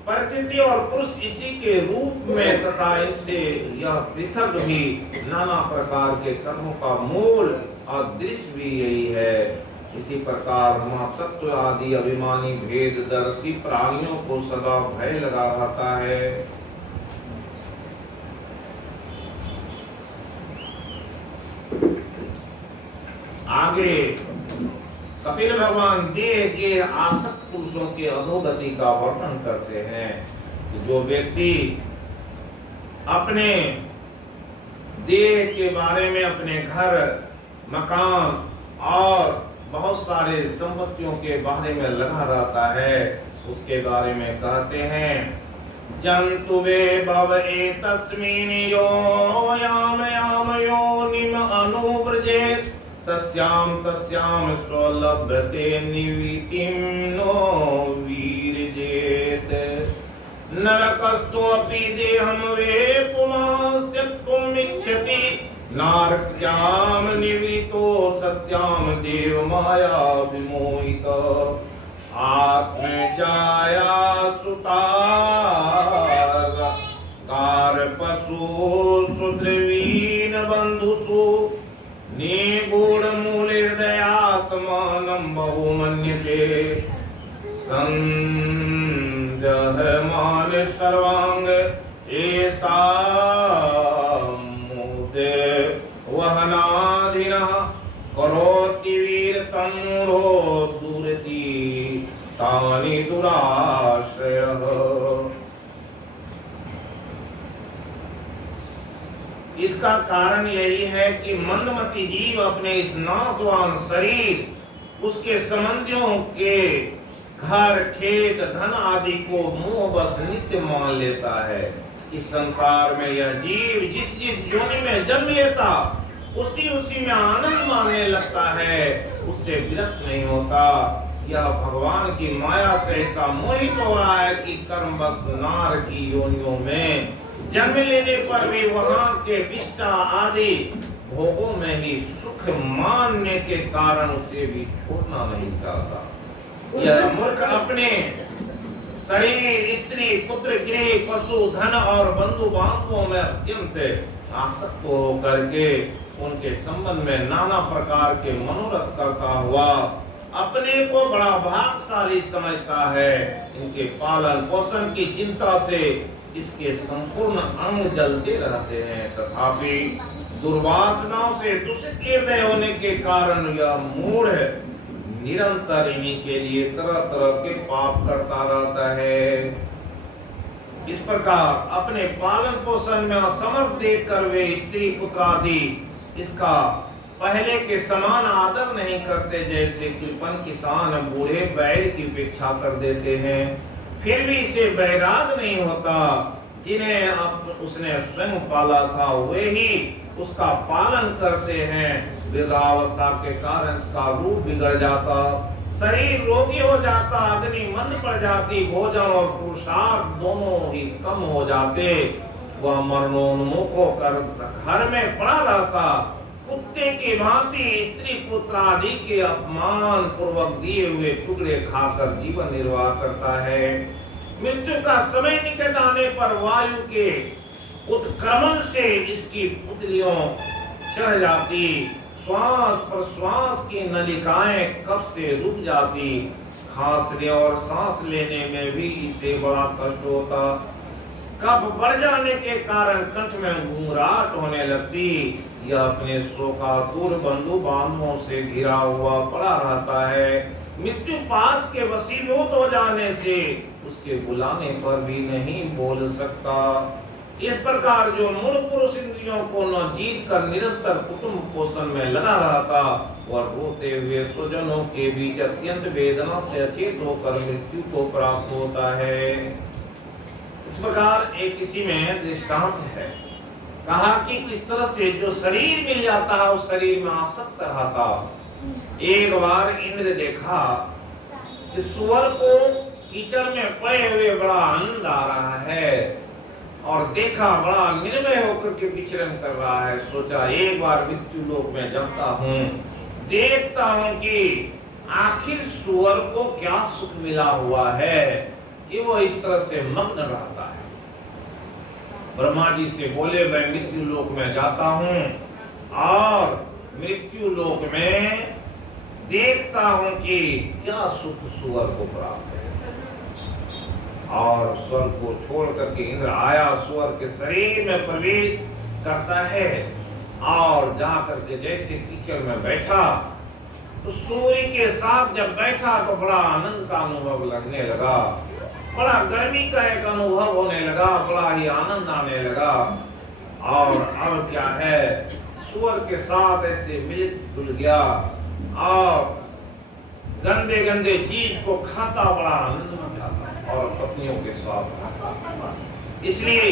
प्रकृति और पुरुष इसी के रूप में तथा इनसे यह पृथक भी नाना प्रकार के कर्मों का मूल और दृश्य भी यही है। इसी प्रकार महासत्व आदि अभिमानी भेद दर्शी प्राणियों को सदा भय लगा रहता है। आगे कपिल भगवान देह के आसक्त पुरुषों के अधोगति का वर्णन करते हैं कि जो व्यक्ति अपने देह के बारे में अपने घर मकान और बहुत सारे संपत्तियों के बारे में लगा रहता है, उसके बारे में कहते हैं जंतु वे भव एतस्मिन् यो याम याम योनिम अनुव्रजेत तस्याम तस्याम स्वलभते निवितिम नो वीरजेत नरकस्तोऽपि देहं वे पुमांस्त्यक्तुम् इच्छति नारक्याम निवृतो सत्याम देव माया विमोहित आत्मजाया सुतार कार पशु सुद्रवीन बंधुसु निगूढ़ मूल हृदयात्मानं बहुमन्यते संजहमान सर्वांग ऐसा मुदे वहनाधीनः करोति वीरतन्मूढो दूरति तानि दुराश्रयः। इसका कारण यही है कि मंदमती जीव अपने इस नाशवान शरीर उसके संबंधियों के घर खेत धन आदि को मोह बस नित्य मान लेता है। इस संसार में यह जीव जिस जिस योनि में जन्म लेता उसी उसी में आनंद मानने लगता है, उससे विरक्त नहीं होता। यह भगवान की माया से ऐसा मोहित हो रहा है कि कर्म बस नार की योनियों में जन्म लेने पर भी वहां के विष्टा आदि भोगों में ही सुख मानने के कारण उसे भी छोड़ना नहीं चाहता। यह मूर्ख अपने शरीर स्त्री पुत्र गृह पशु धन और बंधु बांधवों में अत्यंत आसक्त होकर के उनके संबंध में नाना प्रकार के मनोरथ करता हुआ अपने को बड़ा भाग्यशाली समझता है। इनके पालन पोषण की चिंता से इसके संपूर्ण अंग जलते रहते हैं, तथापि दुर्वासनाओं से दूषित हृदय होने के कारण यह मूढ़ निरंतर इन्हीं के लिए तरह तरह के पाप करता रहता है। इस प्रकार अपने पालन पोषण में असमर्थ देखकर वे स्त्री पुत्र आदि इसका पहले के समान आदर नहीं करते, जैसे कृपण किसान बूढ़े बैल की उपेक्षा कर देते हैं। फिर भी इसे वैराग नहीं होता। जिन्हें अब उसने स्वयं पाला था वे ही उसका पालन करते हैं। वृद्धावस्था के कारण इसका रूप बिगड़ जाता, शरीर रोगी हो जाता, अग्नि मंद पड़ जाती, भोजन और पुरुषार्थ दोनों ही कम हो जाते। वह मरणोन्मुख होकर घर में पड़ा रहता, कुत्ते की भांति स्त्री पुत्र आदि के अपमान पूर्वक दिए हुए टुकड़े खाकर जीवन निर्वाह करता है। मृत्यु का समय निकट आने पर वायु के उत्क्रमण से इसकी पुतलियों चढ़ जाती, श्वास प्रश्वास की नलिकाएं कब से रुक जाती, खांसने और सांस लेने में भी इसे बड़ा कष्ट होता। कफ बढ़ जाने के कारण कंठ में घुंघराहट होने लगती। यह अपने शोकातुर बंधु बांधवों से घिरा हुआ पड़ा रहता है। मृत्यु पास के वशीभूत हो जाने से उसके बुलाने पर भी नहीं बोल सकता। इस प्रकार जो मूढ़ पुरुष इंद्रियों को न जीत कर निरंतर कुटुंब पोषण में लगा रहता, वह रोते हुए स्वजनों के बीच अत्यंत वेदना से अचेत होकर मृत्यु को प्राप्त होता है। इस प्रकार एक इसी में दृष्टांत है। कहा कि किस तरह से जो शरीर मिल जाता है उस शरीर में आसक्त रहता। एक बार इंद्र देखा कि सुअर को कीचड़ में पड़े हुए बड़ा आनंद आ रहा है और देखा बड़ा निर्भय होकर के विचरण कर रहा है। सोचा एक बार मृत्यु लोक में जाता हूँ, देखता हूँ कि आखिर सुअर को क्या सुख मिला हुआ है। कि वो इस तरह से मग्न रहता है। ब्रह्मा जी से बोले, मैं मृत्यु लोक में जाता हूँ और मृत्यु लोक में देखता हूँ कि क्या सुख सुअर को प्राप्त है। और स्वर्ग को छोड़ करके इंद्र आया, सुअर के शरीर में प्रवेश करता है और जा करके जैसे कीचड़ में बैठा, तो सूर्य के साथ जब बैठा तो बड़ा आनंद का अनुभव लगने लगा, बड़ा गर्मी का एक अनुभव होने लगा, बड़ा ही आनंद आने लगा। और अब क्या है, सुअर के साथ ऐसे मिल जुल गया और गंदे गंदे चीज को खाता, बड़ा आनंद आता और पत्नियों के साथ। इसलिए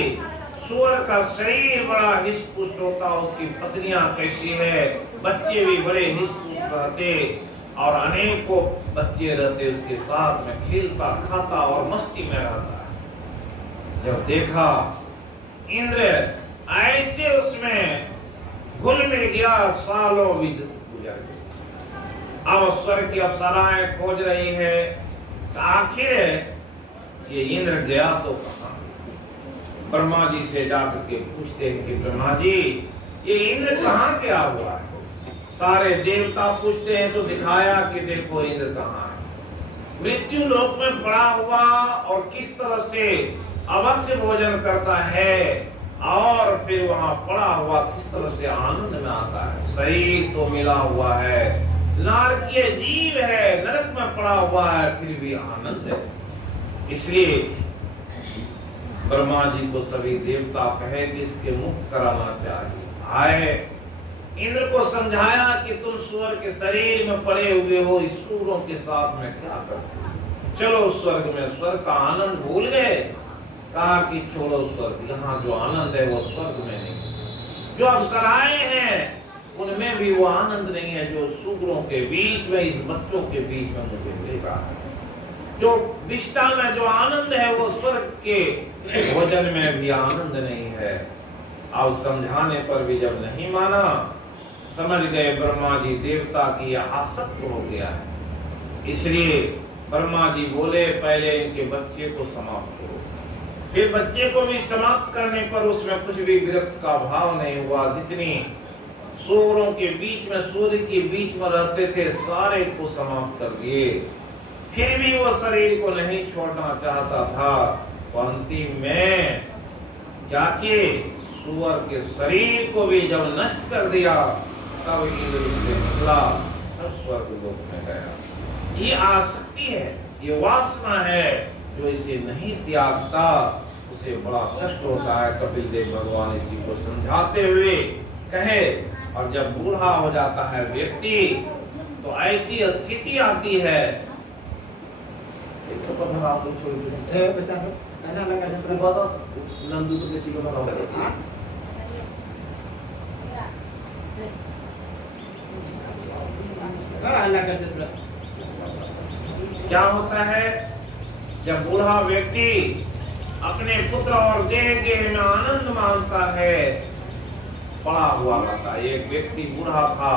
सुअर का शरीर बड़ा हिष्ट पुष्ट होता, उसकी पत्नियां कैसी है, बच्चे भी बड़े हिष्ट पुष्ट रहते और अनेकों बच्चे रहते, उसके साथ में खेलता खाता और मस्ती में रहता है। जब देखा इंद्र ऐसे उसमें घुल मिल गया, सालों भी गुजर गए। अब स्वर्ग की अप्सराएं खोज रही है, आखिर ये इंद्र गया तो कहां। ब्रह्मा जी से जाकर के पूछते हैं कि ब्रह्मा जी, ये इंद्र कहाँ गया हुआ है। सारे देवता पूछते हैं तो दिखाया कि देखो इंद्र कहाँ है, मृत्यु लोक में पड़ा हुआ और किस तरह से अभक्ष्य भोजन करता है और फिर वहां पड़ा हुआ किस तरह से आनंद में आता है। शरीर तो मिला हुआ है, नारकीय जीव है, नरक में पड़ा हुआ है, फिर भी आनंद है। इसलिए ब्रह्मा जी को सभी देवता कहे कि इसके मुक्त कराना चाहिए। आए, इंद्र को समझाया कि तुम सुअर के शरीर में पड़े हुए हो, इस सूरों के साथ में क्या करते हो, चलो स्वर्ग में। स्वर्ग का आनंद भूल गए, कहा कि छोड़ो स्वर्ग, यहाँ जो आनंद है वो स्वर्ग में नहीं। जो अप्सराएं हैं उनमें भी वो आनंद नहीं है जो सूरों के बीच में, इस बच्चों के बीच में मुझे मिल रहा है। जो विष्टा में जो आनंद है वो स्वर्ग के भोजन में भी आनंद नहीं है। अब समझाने पर भी जब नहीं माना, समझ गए ब्रह्मा जी देवता की आसक्त हो गया है। इसलिए ब्रह्मा जी बोले, पहले इनके बच्चे को समाप्त करो। फिर बच्चे को भी समाप्त करने पर उसमें कुछ भी विरक्त का भाव नहीं हुआ। जितनी सूरों के बीच में, सूर्य के बीच में रहते थे, सारे को समाप्त कर दिए। फिर भी वो शरीर को नहीं छोड़ना चाहता था। तो अंतिम में जाके सुअर के शरीर को भी जब नष्ट कर दिया, तब इंद्र से निकला, तब स्वर्ग लोक में गया। ये आसक्ति है, ये वासना है, जो इसे नहीं त्यागता उसे बड़ा कष्ट होता है। कपिल देव भगवान इसी को समझाते हुए कहे, और जब बूढ़ा हो जाता है व्यक्ति तो ऐसी स्थिति आती है। एक तो पता आप लोग छोड़ दीजिए, बच्चा है ना, लगा जब बताओ नंदू तो किसी को बताओ। क्या होता है जब बूढ़ा व्यक्ति अपने पुत्र और देह के में आनंद मानता है, पड़ा हुआ रहता है। एक व्यक्ति बूढ़ा था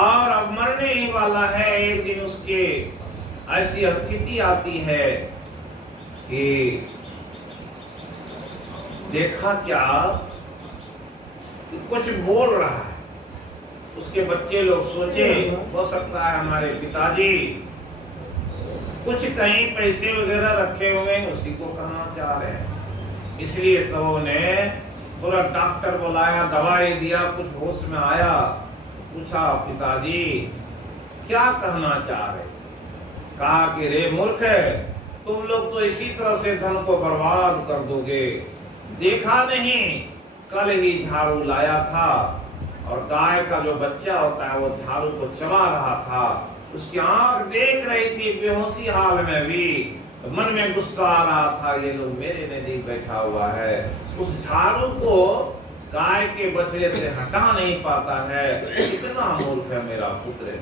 और अब मरने ही वाला है। एक दिन उसके ऐसी स्थिति आती है कि देखा क्या कि कुछ बोल रहा है। उसके बच्चे लोग सोचे, हो सकता है हमारे पिताजी कुछ कहीं पैसे वगैरह रखे हुए हैं, उसी को कहना चाह रहे हैं। इसलिए सबों ने तुरंत डॉक्टर बुलाया, दवाई दिया, कुछ होश में आया, पूछा पिताजी क्या कहना चाह रहे। कहा कि रे मूर्ख, तुम लोग तो इसी तरह से धन को बर्बाद कर दोगे। देखा नहीं, कल ही झाड़ू लाया था और गाय का जो बच्चा होता है वो झाड़ू को चबा रहा था। उसकी आंख देख रही थी बेहोशी हाल में भी, तो मन में गुस्सा आ रहा था, ये लोग मेरे नजदीक बैठा हुआ है, उस झाड़ू को गाय के बछड़े से हटा नहीं पाता है। कितना मूर्ख है मेरा पुत्र।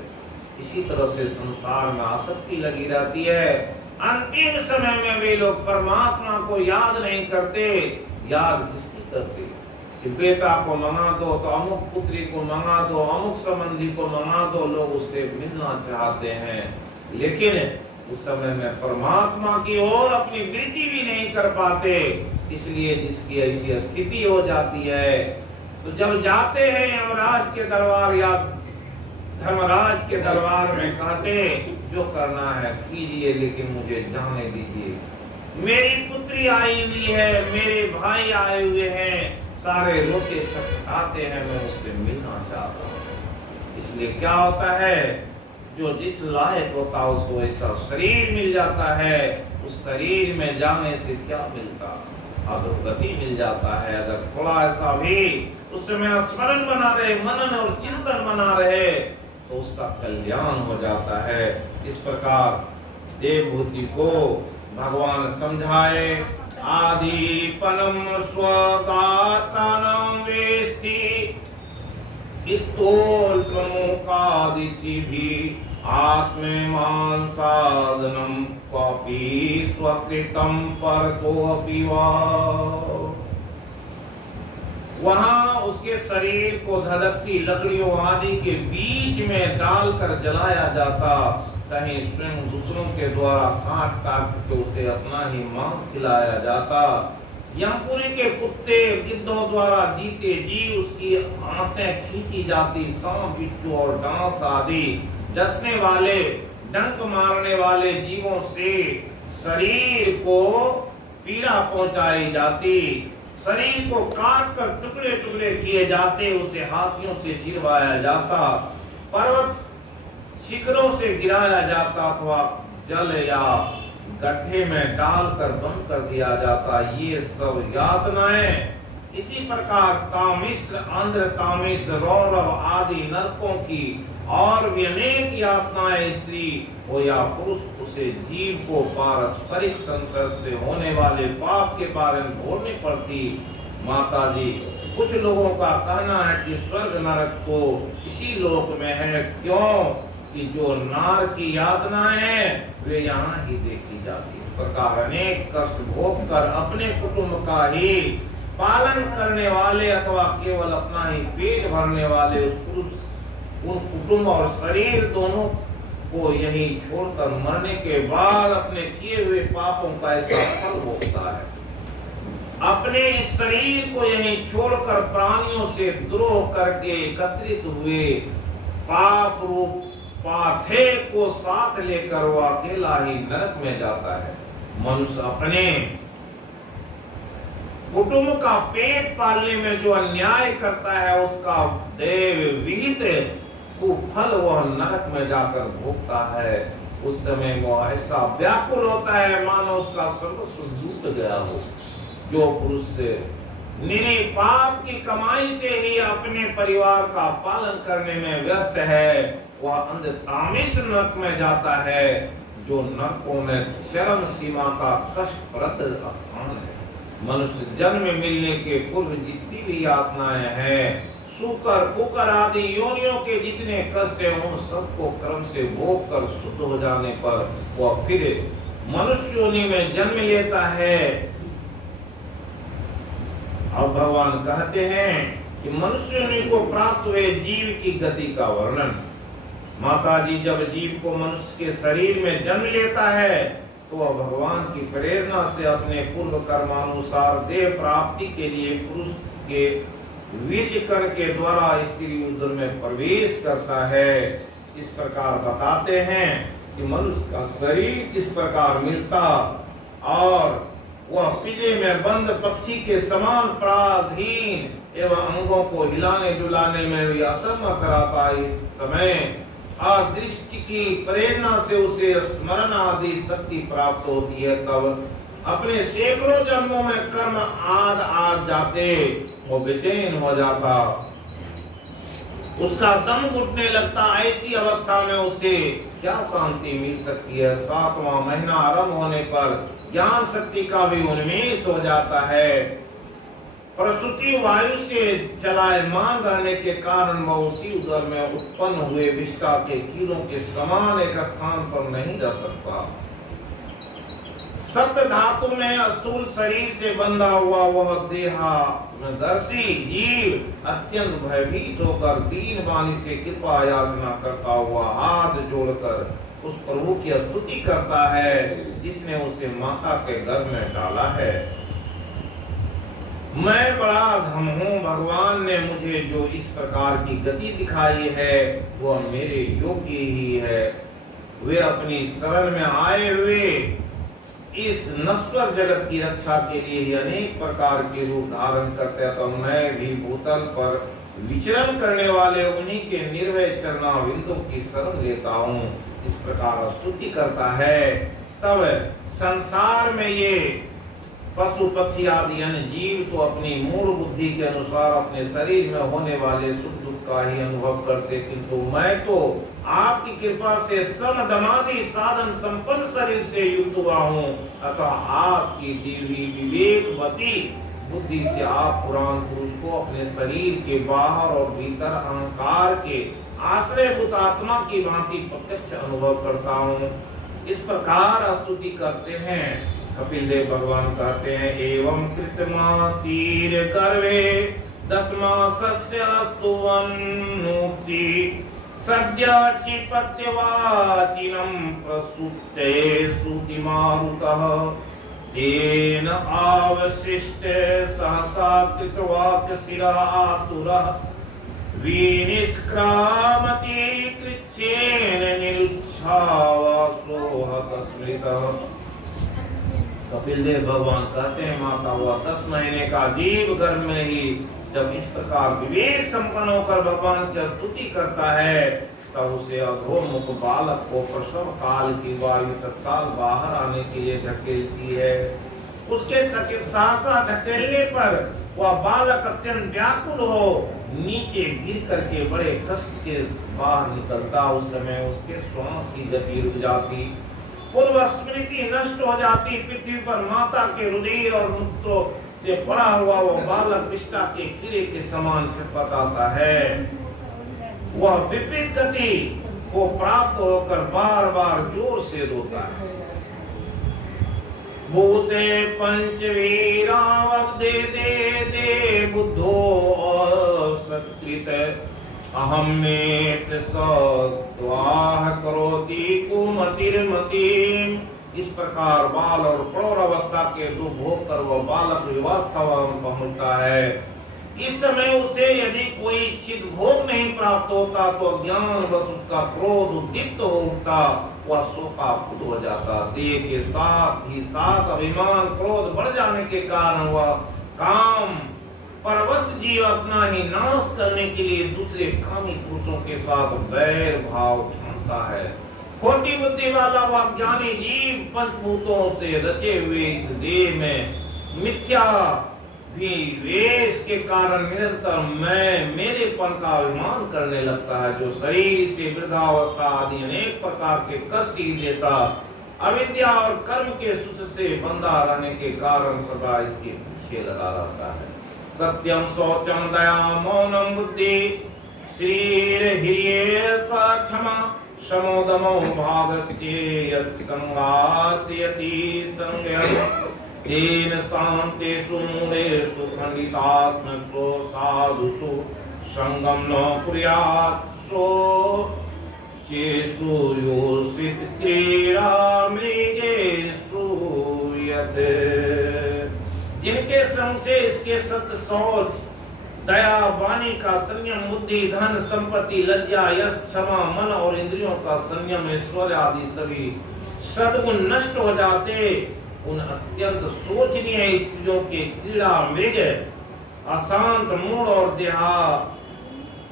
इसी तरह से संसार में आसक्ति लगी रहती है। अंतिम समय में वे लोग परमात्मा को याद नहीं करते, याद किसकी करते। कि बेटा को मंगा दो तो अमुक पुत्री को मंगा दो, अमुक संबंधी को मंगा दो, लोग उससे मिलना चाहते हैं, लेकिन उस समय में परमात्मा की ओर अपनी वृत्ति भी नहीं कर पाते। इसलिए जिसकी ऐसी स्थिति हो जाती है, तो जब जाते हैं यमराज के दरबार या धर्मराज के दरबार में, कहते जो करना है कीजिए, लेकिन मुझे जाने दीजिए। मेरी पुत्री आई हुई है, मेरे भाई आए हुए हैं, सारे रोते छटपटाते हैं, मैं उससे मिलना चाहता हूँ। इसलिए क्या होता है, जो जिस लायक होता है उसको ऐसा शरीर मिल जाता है। उस शरीर में जाने से क्या मिलता, अधोगति मिल जाता है। अगर थोड़ा ऐसा भी उस समय स्मरण बना रहे, मनन और चिंतन बना रहे, तो उसका कल्याण हो जाता है। इस प्रकार देवभूति को भगवान समझाए। आदि पनम स्वगात्रानं वेष्टि इतोल प्रमुखादिशि भी आत्मेमान साधनम क्वापि स्वकृतम परतोऽपि वा। वहां उसके शरीर को धधकती लकड़ियों आदि के बीच में डालकर जलाया जाता, कहीं स्वयं दूसरों के द्वारा काट काट के उसे अपना ही मांस खिलाया जाता। यमपुरी के कुत्ते गिद्धों द्वारा जीते जी उसकी आंतें खींची जाती। सांप, बिच्छू और डांस आदि डसने वाले, डंक मारने वाले जीवों से शरीर को पीड़ा पहुंचाई जाती। शरीर को काट कर टुकड़े टुकड़े किए जाते, उसे हाथियों से चिरवाया जाता, पर्वत शिखरों से गिराया जाता अथवा जल या गड्ढे में डालकर बंद कर दिया जाता। ये सब यातनाएं इसी प्रकार कामिष्ट, आंध्र कामिष्ट, रौरव आदि नरकों की और भी अनेक यातनाएं स्त्री हो या पुरुष उसे जीव को पारस्परिक संसर्ग से होने वाले पाप के कारण भोगनी पड़ती। माता जी, कुछ लोगों का कहना है कि स्वर्ग नरक को इसी लोक में है। क्यों कि जो नार की यातनाएं हैं वे यहाँ ही देखी जाती। इस प्रकार अनेक कष्ट भोग कर अपने कुटुंब का ही पालन करने वाले अथवा केवल अपना ही पेट भरने वाले उस पुरुष उन कुटुंब और शरीर दोनों को यही छोड़कर मरने के बाद अपने किए हुए पापों का ऐसा फल भोगता है। अपने इस शरीर को यही छोड़कर प्राणियों से द्रोह करके एकत्रित हुए पाप रूप पाथे को साथ लेकर वो अकेला ही नरक में जाता है। मनुष्य अपने कुटुंब का पेट पालने में जो अन्याय करता है, उसका देव विहित फल वह नरक में जाकर भोगता है। उस समय वो ऐसा व्याकुल होता है मानो उसका सर्वस्व लूट गया हो। जो पुरुष से निरी पाप की कमाई से ही अपने परिवार का पालन करने में व्यस्त है, वह अंध तामिस नरक में जाता है, जो नरकों में चरम सीमा का कष्टप्रद स्थान है। मनुष्य जन्म मिलने के पूर्व जितनी भी यातनाएं हैं, सूकर, कुकर आदि योनियों के जितने कष्ट हैं, उन सबको क्रम से भोग कर शुद्ध हो जाने पर वह फिर मनुष्य योनि में जन्म लेता है। अब भगवान कहते हैं कि मनुष्य योनि को प्राप्त हुए जीव की गति का वर्णन। माता जी, जब जीव को मनुष्य के शरीर में जन्म लेता है, तो वह भगवान की प्रेरणा से अपने पूर्व कर्मानुसार देह प्राप्ति के लिए पुरुष के वीर्य कण के द्वारा स्त्री उदर में प्रवेश करता है। इस प्रकार बताते हैं कि मनुष्य का शरीर किस प्रकार मिलता और वह पिंजरे में बंद पक्षी के समान प्राणहीन एवं अंगों को हिलाने डुलाने में भी असमर्थ रहता। इस समय अदृष्टि की प्रेरणा से उसे स्मरण आदि शक्ति प्राप्त होती है। तब अपने सैकड़ों जन्मों में कर्म आद जाते, वो बेचैन हो जाता, उसका दम घुटने लगता। ऐसी अवस्था में उसे क्या शांति मिल सकती है। 7वां महीना आरंभ होने पर ज्ञान शक्ति का भी उन्मेष हो जाता है। प्रसूति वायु से चलायमान रहने के कारण वह उसी उदर में उत्पन्न हुए विष्ठा के कीड़ों के समान एक स्थान पर नहीं रह सकता। सप्त धातु में स्थूल शरीर से बंधा हुआ वह देहा सूक्ष्मदर्शी जीव अत्यंत भयभीत होकर दीन वाणी से कृपा याचना करता हुआ हाथ जोड़कर उस प्रभु की स्तुति करता है जिसने उसे माता के गर्भ में डाला है। मैं बड़ा धम हूँ, भगवान ने मुझे जो इस प्रकार की गति दिखाई है वह मेरे योग्य ही है। वे अपनी शरण में आए हुए इस नश्वर जगत की रक्षा के लिए ही अनेक प्रकार के रूप धारण करते हैं, तो मैं भी भूतल पर विचरण करने वाले उन्हीं के निर्भय चरणारविंदों की शरण लेता हूँ। इस प्रकार स्तुति करता है। तब संसार में ये पशु पक्षी आदि अन्य जीव तो अपनी मूल बुद्धि के अनुसार अपने शरीर में होने वाले सुख दुख का ही अनुभव करते, किंतु मैं तो आपकी कृपा से सम दमादि साधन संपन्न शरीर से युक्त हुआ हूँ। अतः आपकी दिव्य विवेकवती बुद्धि से आप पुराण पुरुष को अपने शरीर के बाहर और भीतर अहंकार के आश्रयभूत आत्मा की भांति प्रत्यक्ष अनुभव करता हूँ। इस प्रकार स्तुति करते हैं। कपिल देव भगवान कहते हैं, एवं कृतमा तीर गर्भे दसमा सस्य स्तुवन्मुक्ति सद्य चिपत्यवाचिनं प्रसुप्ते स्तुति मारुतः तेन आवशिष्टे सहसा कृतवाक्य शिरः आतुरः विनिष्क्रामति कृच्छेन निरुच्छावासोहत स्मृतः। कपिल देव भगवान कहते हैं, माता हुआ 10 महीने का जीव गर्भ में ही जब इस प्रकार विवेक संपन्न होकर भगवान की स्तुति करता है, तब उसे अधोमुख बालक को प्रसव काल की वायु तत्काल बाहर आने के लिए धकेलती है। उसके सहसा धकेलने पर वह बालक अत्यंत व्याकुल हो नीचे गिर करके बड़े कष्ट के बाहर निकलता। उस समय उसके श्वास की गति रुक जाती, पूर्व स्मृति नष्ट हो जाती। पृथ्वी पर माता के रुधिर और मूत्रों से पड़ा हुआ वो बालक विष्टा के कीड़े के समान छटपटाता है। वह विपरीत गति को प्राप्त होकर बार बार जोर से रोता है। भूते पंचवीरावदे दे दे बुद्धो सत्कृत अहम में स्वाह करोति कुमतिर्मतिम। इस प्रकार बाल और प्रौढ़ावस्था के दुख भोग कर वह बालक विवास्था पहुंचता है। इस समय उसे यदि कोई इच्छित भोग नहीं प्राप्त होता तो ज्ञान बस उसका क्रोध उद्दीप्त होता, वह शोकाकुल हो जाता। देह के साथ ही साथ अभिमान क्रोध बढ़ जाने के कारण वह काम परवश जीव अपना ही नाश करने के लिए दूसरे कामी पुरुषों के साथ वैर भाव ठानता है। खोटी बुद्धि वाला वह ज्ञानी जीव पंचभूतों से रचे हुए इस देह में मिथ्या विवेश के कारण निरंतर मैं मेरेपन का अभिमान करने लगता है, जो शरीर से वृद्धावस्था आदि अनेक प्रकार के कष्ट ही देता। अविद्या और कर्म के सूत्र से बंधा रहने के कारण सदा इसके पीछे लगा रहता है। सत्यम शौचम दया मौनम बुद्धि श्रीर हिर्येता क्षमा शमोदमो भागश्चेयत् संगात्यति संगयः तेन शान्तेषु मूलेषु खण्डितात्मसो साधुषु संगम न कुर्यात् सो चेषु योषित क्रीडा मृगेषु यत्। जिनके संग से इसके सत्य शौच दया वाणी का संयम बुद्धि धन संपत्ति लज्जा यश क्षमा मन और इंद्रियों का संयम ऐश्वर्य आदि सभी सद्गुण नष्ट हो जाते, उन अत्यंत शोचनीय स्त्रियों के क्रीड़ा मृग अशांत मूड और देहा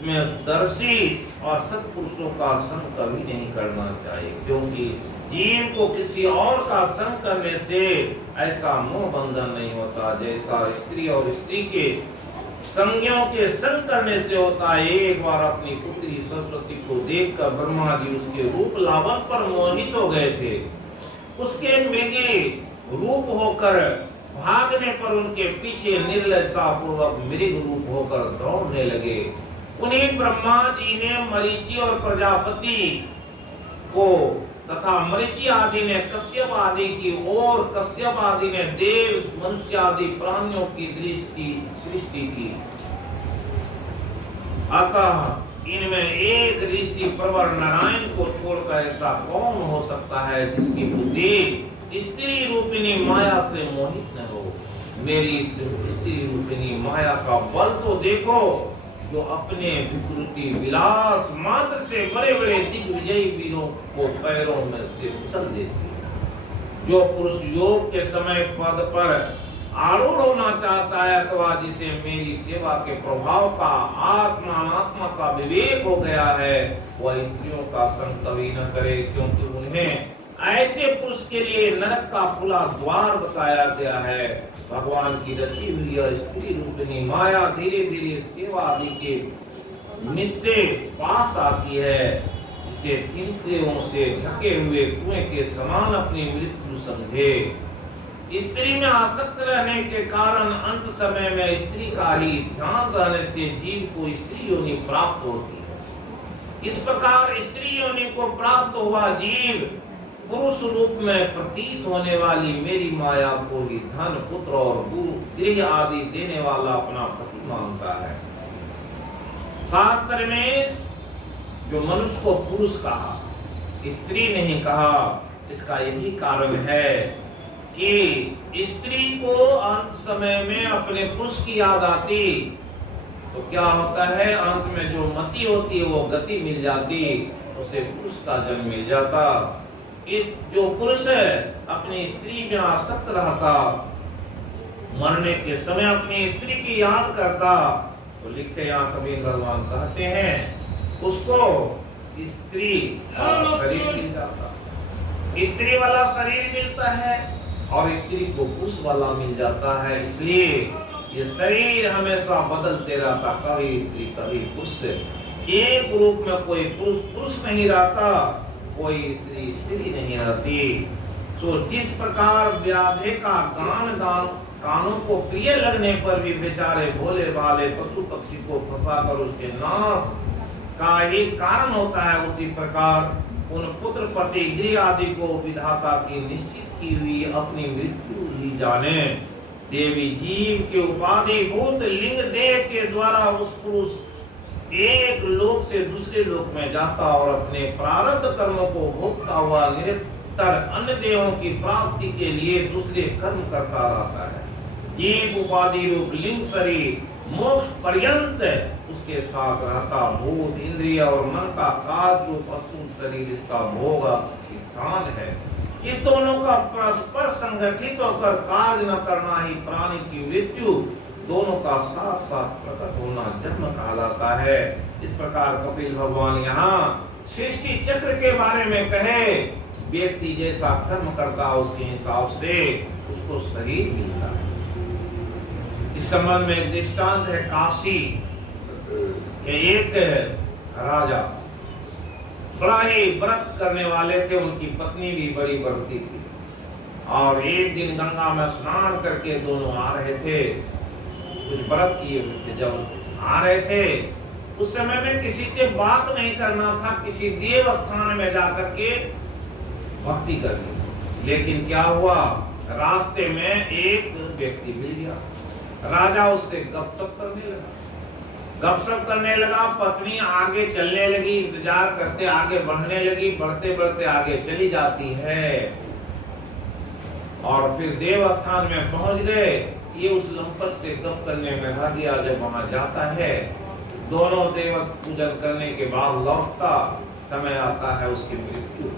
में दर्शी और सत्पुरुषों का संग कभी नहीं करना चाहिए, क्योंकि जीव को किसी और का संग करने से ऐसा मोह बंधन नहीं होता जैसा स्त्री और स्त्री के संज्ञों के संग करने से होता है। एक बार अपनी पुत्री सरस्वती को देखकर ब्रह्मा जी उसके रूप लावण पर मोहित हो गए थे। उसके मृगी रूप होकर भागने पर उनके पीछे निर्लजता पूर्वक मृग रूप होकर दौड़ने लगे। उन्हीं ब्रह्मा जी ने मरीचि और प्रजापति को तथा मरीचि आदि ने कश्यप आदि की और कश्यप आदि ने देव मनुष्य आदि प्राणियों की सृष्टि की। अतः इनमें एक ऋषि प्रवर नारायण को छोड़कर ऐसा कौन हो सकता है जिसकी बुद्धि स्त्री रूपिणी माया से मोहित न हो। मेरी स्त्री रूपिणी माया का बल तो देखो, जो अपने विकृति विलास मात्र से बड़े बड़े दिग्विजयी वीरों को पैरों में से उछल देती है। जो पुरुष योग के समय पद पर आरूढ़ होना चाहता है अथवा जिसे मेरी सेवा के प्रभाव का आत्मा का विवेक हो गया है, वह स्त्रियों का संग कभी न करे, क्योंकि उन्हें ऐसे पुरुष के लिए नरक का खुला द्वार बताया गया है। भगवान की रची हुई यह स्त्री रूपिणी माया धीरे धीरे सेवा आदि के निश्चय पास आती है। इसे तिनकों से ढके हुए कुएं के समान अपनी मृत्यु समझे। स्त्री में आसक्त रहने के कारण अंत समय में स्त्री का ही ध्यान रहने से जीव को स्त्री योनि प्राप्त होती है। इस प्रकार स्त्री योनि को प्राप्त हुआ जीव पुरुष रूप में प्रतीत होने वाली मेरी माया को ही धन पुत्र और गृह आदि देने वाला अपना पति मानता है। शास्त्र में जो मनुष्य को पुरुष कहा, स्त्री नहीं कहा, इसका यही कारण है कि स्त्री को अंत समय में अपने पुरुष की याद आती तो क्या होता है, अंत में जो मति होती है वो गति मिल जाती, उसे पुरुष का जन्म मिल जाता। इस जो पुरुष है अपनी स्त्री में आसक्त रहता, मरने के समय अपनी स्त्री की याद करता, तो लिखे यहाँ कबीर भगवान कहते हैं उसको स्त्री शरीर मिल जाता, स्त्री वाला शरीर मिलता है और स्त्री को पुरुष वाला मिल जाता है। इसलिए ये शरीर हमेशा बदलते रहता, कभी स्त्री कभी पुरुष। एक रूप में कोई पुरुष नहीं रहता, कोई स्त्री स्त्री नहीं रहती। तो जिस प्रकार व्याधे का गान कानों को प्रिय लगने पर भी बेचारे भोले भाले पशु पक्षी को फंसाकर उसके नाश का ही कारण होता है, उसी प्रकार उन पुत्र पति गृह आदि को विधाता की निश्चित की हुई अपनी मृत्यु ही जाने। देवी जीव के उपाधि भूत लिंग देह के द्वारा उस पुरुष एक लोक से दूसरे लोक में जाता और अपने प्रारब्ध कर्मों को भोगता हुआ निरंतर अन्य देहों की प्राप्ति के लिए दूसरे कर्म करता रहता है। जीव उपाधि रूप लिंग शरीर मोक्ष पर्यंत उसके साथ रहता। भूत इंद्रिय और मन का कार्य रूप अस्तूल शरीर इसका भोग स्थान है। इस दोनों का परस्पर संगठित होकर कार्य न करना ही प्राणी की मृत्यु, दोनों का साथ साथ प्रकट होना जन्म कहलाता है। इस प्रकार कपिल भगवान यहाँ सृष्टि चक्र के बारे में कहे, व्यक्ति जैसा कर्म करता उसके हिसाब से उसको शरीर मिलता है। इस संबंध में एक दृष्टांत है काशी के एक राजा बड़ा ही व्रत करने वाले थे, उनकी पत्नी भी बड़ी व्रती थी और एक दिन गंगा में स्नान करके दोनों आ रहे थे, कुछ व्रत किए हुए थे। जब आ रहे थे उस समय में किसी से बात नहीं करना था, किसी देव स्थान में जाकर के भक्ति करनी। लेकिन क्या हुआ, रास्ते में एक व्यक्ति मिल गया, राजा उससे गपशप करने लगा। पत्नी आगे चलने लगी, इंतजार करते आगे बढ़ने लगी, बढ़ते बढ़ते आगे चली जाती है और फिर देव स्थान में पहुंच गए। ये उस लंपट से गप करने में रह गया। जब वहां जाता है, दोनों देव पूजन करने के बाद लौटता समय आता है उसकी मृत्यु।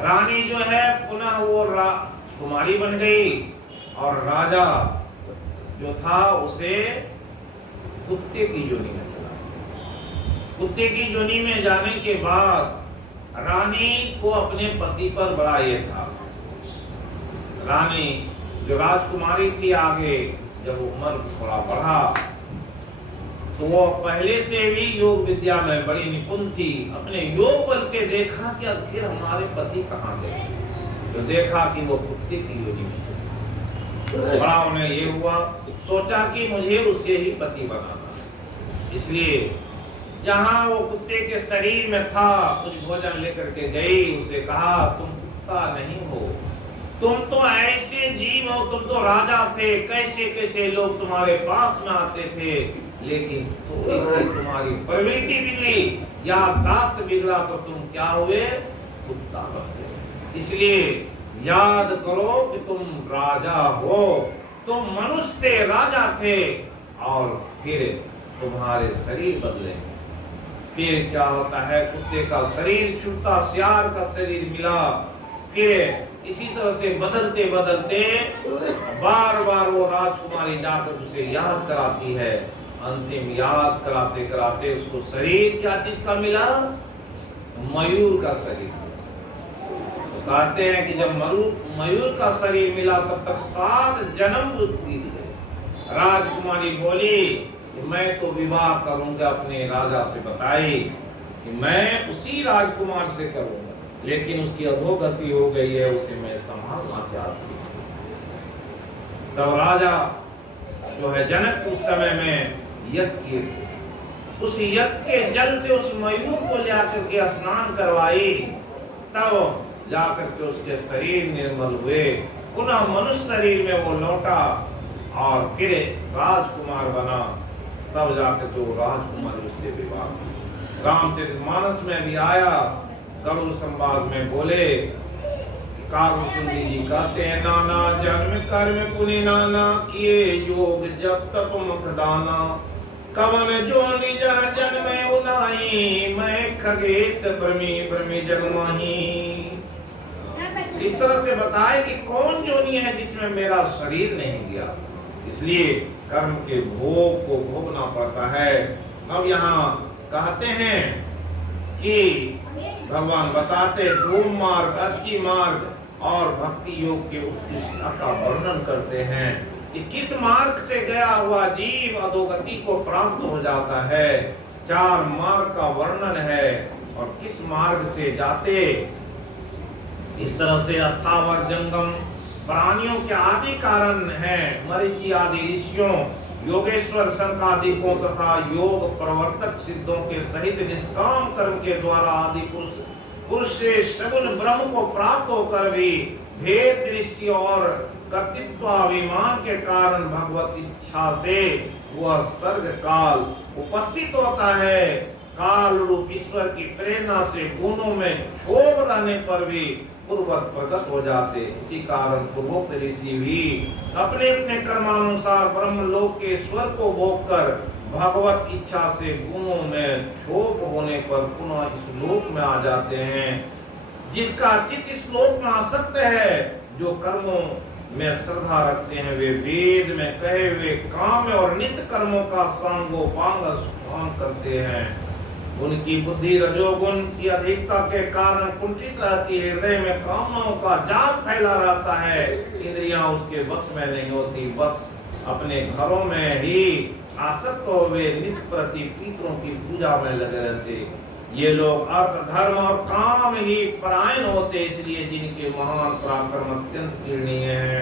रानी जो है पुनः वो कुमारी बन गई और राजा जो था उसे कुत्ते की योनि में चला। कुत्ते की योनि में जाने के बाद रानी को अपने पति पर बड़ा ये था। रानी जो राजकुमारी थी, आगे जब उम्र थोड़ा बढ़ा तो वो पहले से भी योग विद्या में बड़ी निपुण थी। अपने योग बल से देखा कि आखिर हमारे पति कहाँ गए, तो देखा कि वो कुत्ते की योनि में। बड़ा उन्हें ये हुआ, सोचा कि मुझे उससे ही पति बनाना। इसलिए जहां वो कुत्ते के शरीर में था कुछ भोजन लेकर के गई, उसे कहा तुम कुत्ता नहीं हो, तुम तो ऐसे जीव हो, तुम तो राजा थे, कैसे कैसे लोग तुम्हारे पास में आते थे, लेकिन तुम्हारी प्रवृत्ति बिगड़ी, याददाश्त बिगड़ा तो तुम क्या हुए, कुत्ता बन गए। इसलिए याद करो कि तुम राजा हो, तुम मनुष्य थे, राजा थे, और फिर तुम्हारे शरीर बदले। फिर क्या होता है, कुत्ते का शरीर छूटा, सियार का शरीर मिला, फिर इसी तरह से बदलते बदलते बार बार वो राजकुमारी जाकर उसे याद कराती है। अंतिम याद कराते कराते उसको शरीर क्या चीज का मिला, मयूर का शरीर। तो कहते हैं कि जब मयूर का शरीर मिला तब तक 7 जन्म बीत गए। राजकुमारी बोली कि मैं तो विवाह करूंगा, अपने राजा से बताई कि मैं उसी राजकुमार से करूंगा, लेकिन उसकी अधोगति हो गई है, उसे मैं संभालना चाहती हूँ। तब राजा जो है जनक उस समय में यज्ञ, उस यज्ञ के जल से उस मयूर को ले आकर के स्नान करवाई, तब जाकर के उसके शरीर निर्मल हुए, पुनः मनुष्य शरीर में वो लौटा और फिर राजकुमार बना। तब जाकर के वो राजकुमार उससे विवाह। रामचरितमानस में भी आया, गरुड़ संवाद में बोले, कागभूषुंडी जी कहते हैं, नाना जन्म कर्म पुनि नाना, किए योग जब तप मुख दाना, कवन जो निज जन्मे उनाई, मैं खगेश भ्रमी भ्रमी जन्माही। इस तरह से बताए कि कौन जोनी है जिसमें मेरा शरीर नहीं गया, इसलिए कर्म के भोग को भोगना पड़ता है। अब यहाँ कहते हैं कि भगवान बताते धूम मार्ग, अति मार्ग और भक्ति योग के उत्कृष्टता का वर्णन करते हैं कि किस मार्ग से गया हुआ जीव अधोगति को प्राप्त हो जाता है। 4 मार्ग का वर्णन है, और किस मार्ग से जाते, इस तरह से अस्थावर जंगम प्राणियों के आदि कारण है, मरीचि आदि ऋषियों, योगेश्वर संकादिकों तथा योग प्रवर्तक सिद्धों के सहित निष्काम कर्म के द्वारा आदि पुरुष से सगुण ब्रह्म को प्राप्त होकर भी भेद दृष्टि और कर्तृत्वाभिमान के कारण भगवत इच्छा से वह सर्ग काल उपस्थित होता है। काल रूप ईश्वर की प्रेरणा से गुणों में क्षोभ रहने पर भी पूर्वक प्रकट हो जाते। इसी कारण पूर्वोक्त ऋषि भी अपने अपने कर्मानुसार ब्रह्मलोक के स्वर को भोग कर भगवत इच्छा से गुणों में क्षोभ होने पर पुनः इस लोक में आ जाते हैं। जिसका चित्त इस लोक में आसक्त है, जो कर्मों में श्रद्धा रखते हैं, वे वेद में कहे हुए काम और नित्य कर्मों का सांगोपांग करते हैं। उनकी बुद्धि रजोगुण की अधिकता के कारण कुंठित रहती है, हृदय में कामनाओं का जाल फैला रहता है, इंद्रियां उसके बस में नहीं होती, बस अपने घरों में ही आसक्त हुए नित्य प्रति पितरों की पूजा में लगे रहते। ये लोग अर्थ धर्म और काम ही परायण होते, इसलिए जिनके महान पराक्रम अत्यंत कीर्णीय है,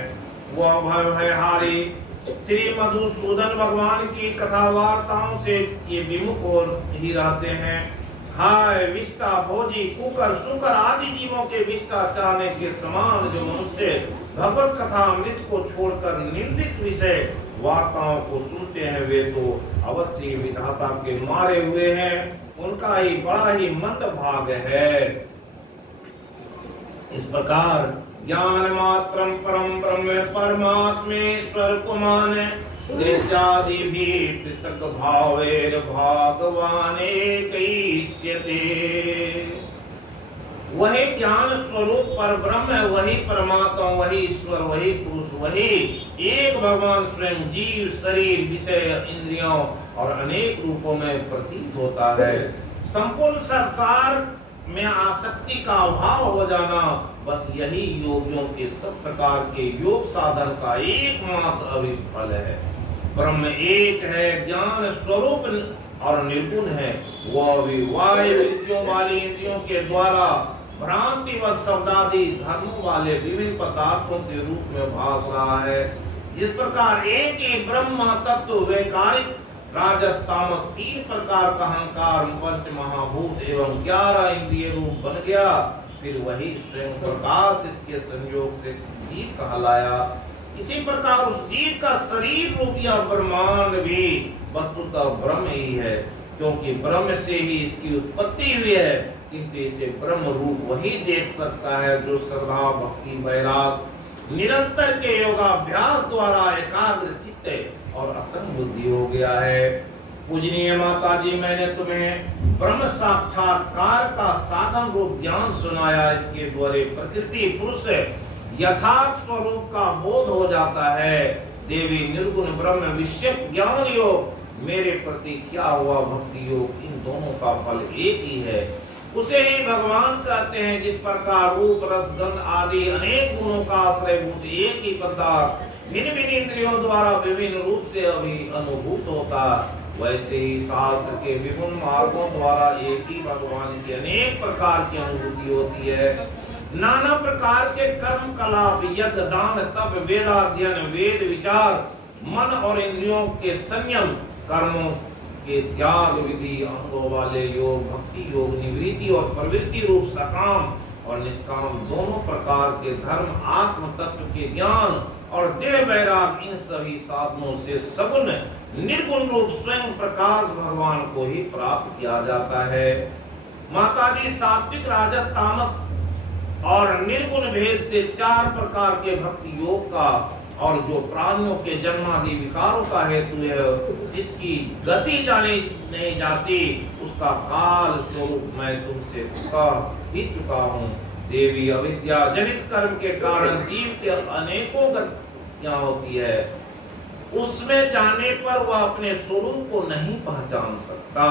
वह भयहारी श्री मधुसूदन भगवान की कथा वार्ताओं से ये विमुख हो ही रहते हैं। हाय विष्टा भोजी कुकर सुकर आदि जीवों के विष्टा चाहने के समान जो मनुष्य भगवत कथा अमृत को छोड़कर निंदित विषय वार्ताओं को सुनते हैं, वे तो अवश्य विधाता के मारे हुए हैं, उनका ही बड़ा ही मंद भाग है। इस प्रकार ज्ञान मात्रम परम ब्रह्म परमात्मेश्वर को माने, दृश्यादि भी पृथक भावेर भगवाने कैस्यते। वही ज्ञान स्वरूप पर ब्रह्म है, वही परमात्मा, वही ईश्वर, वही पुरुष, वही एक भगवान स्वयं जीव शरीर विषय इंद्रियों और अनेक रूपों में प्रतीत होता है। संपूर्ण संसार में आसक्ति का अभाव हो जाना, बस यही योगियों के सब प्रकार के योग साधन का एकमात्र अभिफल है। ब्रह्म एक है, ज्ञान स्वरूप और निर्गुण है, वह विवाह वृत्तियों वाली इंद्रियों के द्वारा भ्रांति व शब्दादि धर्मों वाले विभिन्न पदार्थों के रूप में भाग रहा है। जिस प्रकार एक ही ब्रह्म तत्व वैकारिक राजस तामस 3 प्रकार का अहंकार पंच महाभूत एवं 11 इंद्रिय रूप बन गया। फिर वही स्वयं प्रकाश इसके संयोग से जीव कहलाया। इसी प्रकार उस जीव का शरीर रूप या ब्रह्मांड भी वस्तुतः ब्रह्म ही है, क्योंकि ब्रह्म से ही इसकी उत्पत्ति हुई है। किंतु इसे ब्रह्म रूप वही देख सकता है जो श्रद्धा भक्ति वैराग निरंतर के योगाभ्यास द्वारा एकाग्र चित्त और असंग बुद्धि हो गया है। पूजनीय माता जी, मैंने तुम्हें ब्रह्म साक्षात्कार का साधन रूप ज्ञान सुनाया। इसके द्वारा प्रकृति पुरुष यथार्थ स्वरूप का बोध हो जाता है। देवी निर्गुण ब्रह्म विषयक ज्ञान योग मेरे प्रति क्या हुआ भक्ति योग, इन दोनों का फल एक ही है। उसे ही भगवान कहते हैं। जिस प्रकार रूप रस गंध आदि अनेक गुणों का आश्रयभूत एक ही पदार्थ भिन्न भिन्न इंद्रियों द्वारा विभिन्न रूप से अभी अनुभूत होता, वैसे ही शास्त्र के विभिन्न मार्गों द्वारा एक ही भगवान की अनेक प्रकार की अनुभूति होती है। नाना प्रकार के कर्म कलाप यज्ञ दान तप वेदाध्ययन वेद विचार मन और इंद्रियों के संयम कर्मों के त्याग विधि अंगों वाले योग भक्ति योग निवृत्ति और प्रवृत्ति रूप सकाम और निष्काम दोनों प्रकार के धर्म आत्म तत्व के ज्ञान और दृढ़ वैराग, इन सभी साधनों से सगुण निर्गुण रूप स्वयं प्रकाश भगवान को ही प्राप्त किया जाता है। माता जी, सात्विक राजस तामस और निर्गुण भेद से 4 प्रकार के भक्ति योग का और जो प्राणियों के जन्मादि विकारों का हेतु है, जिसकी गति जानी नहीं जाती, उसका काल स्वरूप मैं तुमसे कह ही चुका हूँ। देवी, अविद्या जनित कर्म के कारण जीव के अनेकों गतियां होती है। उसमें जाने पर वह अपने स्वरूप को नहीं पहचान सकता।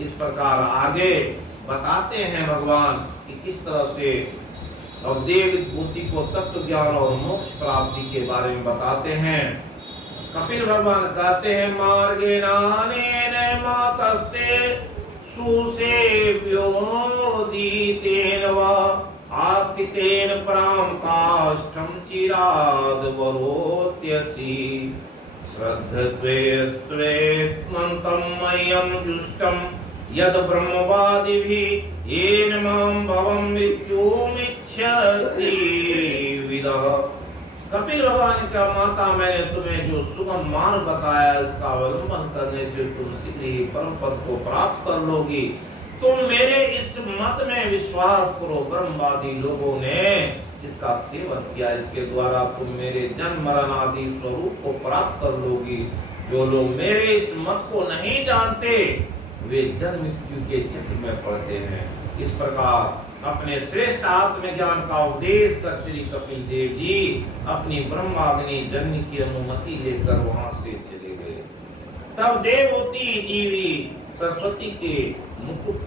इस प्रकार आगे बताते हैं भगवान कि किस तरह से और देव बुद्धि को तत्व ज्ञान और मोक्ष प्राप्ति के बारे में बताते हैं। कपिल भगवान कहते हैं, मार्गे नानेन मातस्ते सुसेव्यो दीतेन वा आस्तितेन पराम काष्ठम चिराद वरोत्यसि श्रद्धत्वे त्वन्तं मह्यं जुष्टं यद ब्रह्मवादिभिः येन मां भवं मृत्युमिच्छति विदः। कपिल भगवान का माता, मैंने तुम्हें जो सुगम मार्ग बताया, इसका अवलंबन करने से तुम शीघ्र ही परम पद को प्राप्त कर लोगी। तुम मेरे इस मत में विश्वास करो। ब्रह्मवादी लोगों ने इसका सेवन किया, इसके द्वारा तुम मेरे जन्म मरण आदि स्वरूप को प्राप्त कर लोगी। जो लोग मेरे इस मत को नहीं जानते, वे जन्म मृत्यु के चक्र में पड़ते हैं। इस प्रकार अपने श्रेष्ठ आत्मज्ञान का उपदेश कर श्री कपिल देव जी अपनी ब्रह्माग्नि जन्म की अनुमति लेकर वहां से चले गए। तब देवहूति देवी सरस्वती के मुकुट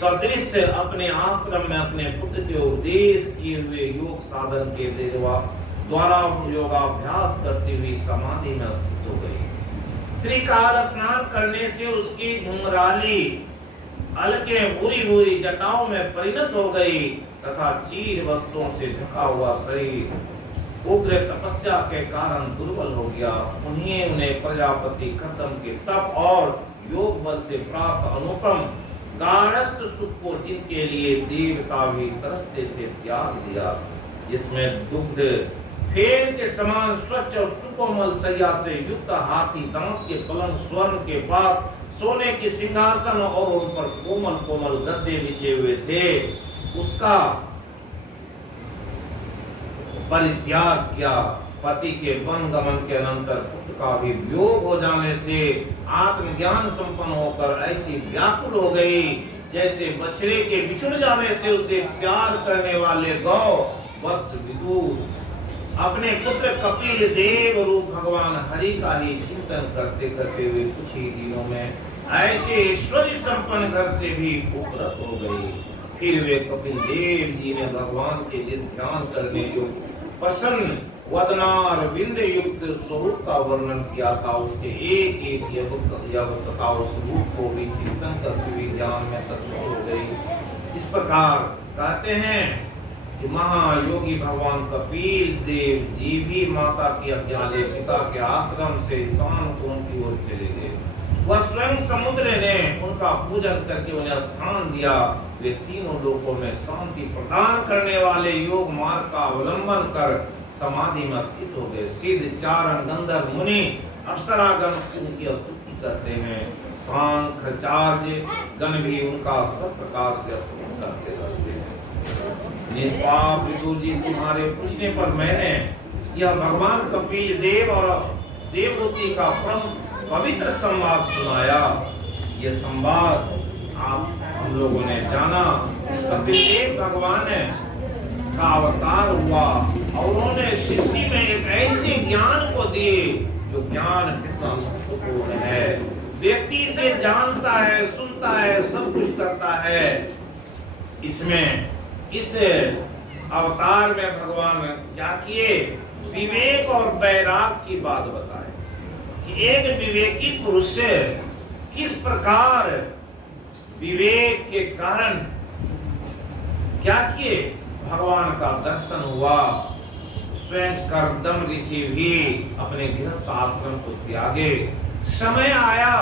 सदृश अपने आश्रम में अपने पुत्र के उपदेश किए हुए योग साधन के द्वारा योगाभ्यास करती हुई समाधि में स्थित हो गई। त्रिकाल स्नान करने से उसकी घुंघराली अलके भूरी भूरी जटाओं में परिणत हो गई तथा चीर वस्त्रों से ढका हुआ शरीर उग्र तपस्या के कारण दुर्बल हो गया। उन्हें प्रजापति खत्म के तप और योग बल से प्राप्त अनुपम गारस्थ सुख को, जिनके लिए देवता भी तरसते थे, त्याग दिया। जिसमें दुग्ध फेन के समान स्वच्छ और सुकोमल सैया से युक्त हाथी दांत के पलंग स्वर्ण के पात सोने के सिंहासन और उन पर कोमल कोमल गद्दे बिछे हुए थे, उसका परित्याग किया। पति के वन गमन के अनंतर पुत्र का भी वियोग हो जाने से आत्मज्ञान संपन्न होकर ऐसी व्याकुल हो गई जैसे बछड़े के बिछुड़ जाने से उसे प्यार करने वाले गौ वत्स विदुर अपने पुत्र कपिल देव रूप भगवान हरि का ही चिंतन करते करते हुए कुछ ही दिनों में ऐसे ऐश्वर्य संपन्न घर से भी उपरत हो गई। फिर वे कपिल देव जी ने भगवान के जिस ध्यान करने योग्य प्रसन्न वदनार बिंद युक्त स्वरूप का वर्णन किया था, उसके एक एक यव तथा उस रूप को भी चिंतन करते हुए ज्ञान में तत्पर हो गई। इस प्रकार कहते हैं कि महायोगी भगवान कपिल देव जी भी माता की आज्ञा ले पिता के आश्रम से ईशान कोण की ओर चले गए। वह स्वयं समुद्र ने उनका पूजन करके उन्हें स्थान दिया। वे तीनों लोकों में शांति प्रदान करने वाले योग मार्ग का अवलंबन कर समाधि में स्थित हो गए। सिद्ध चारण गंधर्व मुनि अप्सरागण उनकी स्तुति करते हैं। सांख्याचार्य गण भी उनका सब प्रकार से स्तुति करते रहते हैं। निष्पाप विदुर जी, तुम्हारे पूछने पर मैंने यह भगवान कपिल देव और देवहूति का पवित्र संवाद सुनाया। ये संवाद हम लोगों ने जाना। कपिल देव भगवान का अवतार हुआ और उन्होंने सृष्टि में एक ऐसे ज्ञान को दिए जो ज्ञान कितना महत्वपूर्ण है। व्यक्ति इसे जानता है, सुनता है, सब कुछ करता है। इसमें इस अवतार में भगवान क्या किए? विवेक और वैराग की बात बताए कि एक विवेकी पुरुष किस प्रकार विवेक के कारण क्या किए? भगवान का दर्शन हुआ। स्वयं कर्दम ऋषि भी अपने गृहस्थ आश्रम को त्यागे। समय आया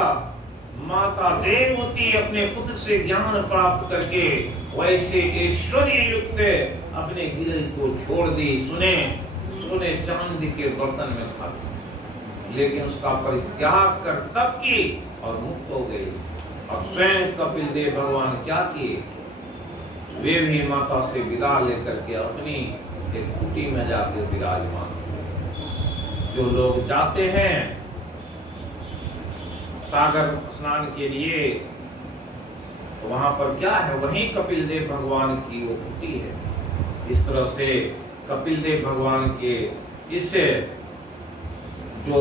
माता देवहूति अपने पुत्र से ज्ञान प्राप्त करके वैसे ऐश्वर्य युक्त अपने गृह को छोड़ दी। सोने चांदी के बर्तन में खाती, लेकिन उसका परित्याग कर तप की और मुक्त हो गई। और स्वयं कपिल देव भगवान क्या किए? वे भी माता से विदा लेकर के अपनी एक कुटी में जाकर विराजमान। जो लोग जाते हैं सागर स्नान के लिए, तो वहां पर क्या है? वहीं कपिल देव भगवान की वो कुटी है। इस तरह से कपिल देव भगवान के इस जो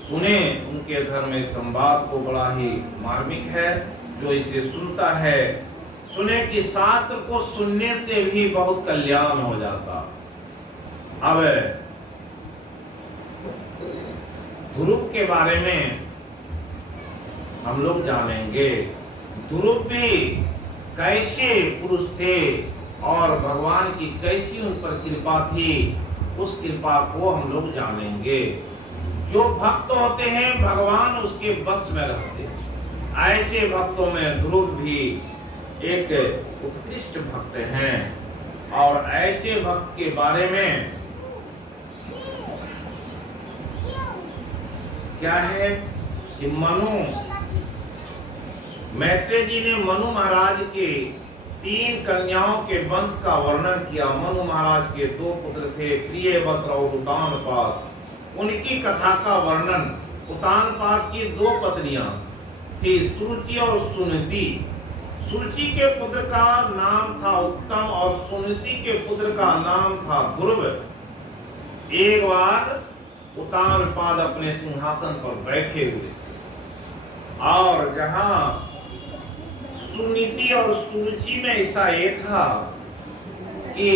सुने उनके धर्म में संवाद को बड़ा ही मार्मिक है। जो इसे सुनता है, सुने कि शास्त्र को सुनने से भी बहुत कल्याण हो जाता। अब ध्रुव के बारे में हम लोग जानेंगे। ध्रुव भी कैसे पुरुष थे और भगवान की कैसी उन पर कृपा थी, उस कृपा को हम लोग जानेंगे। जो भक्त होते हैं भगवान उसके बस में रहते हैं। ऐसे भक्तों में ध्रुव भी एक उत्कृष्ट भक्त हैं। और ऐसे भक्त के बारे में क्या है कि मैत्रेय जी ने मनु महाराज के 3 कन्याओं के वंश का वर्णन किया। मनु महाराज के 2 पुत्र थे, प्रियव्रत और उतानपाद। उनकी कथा का वर्णन। उतानपाद की 2 पत्नियां थी, सुरुचि और सुनीति। सुरुचि के पुत्र का नाम था उत्तम और सुनीति के पुत्र का नाम था ध्रुव। एक बार उतानपाद अपने सिंहासन पर बैठे हुए और जहां सुनीति और सुरुचि में ऐसा ये था कि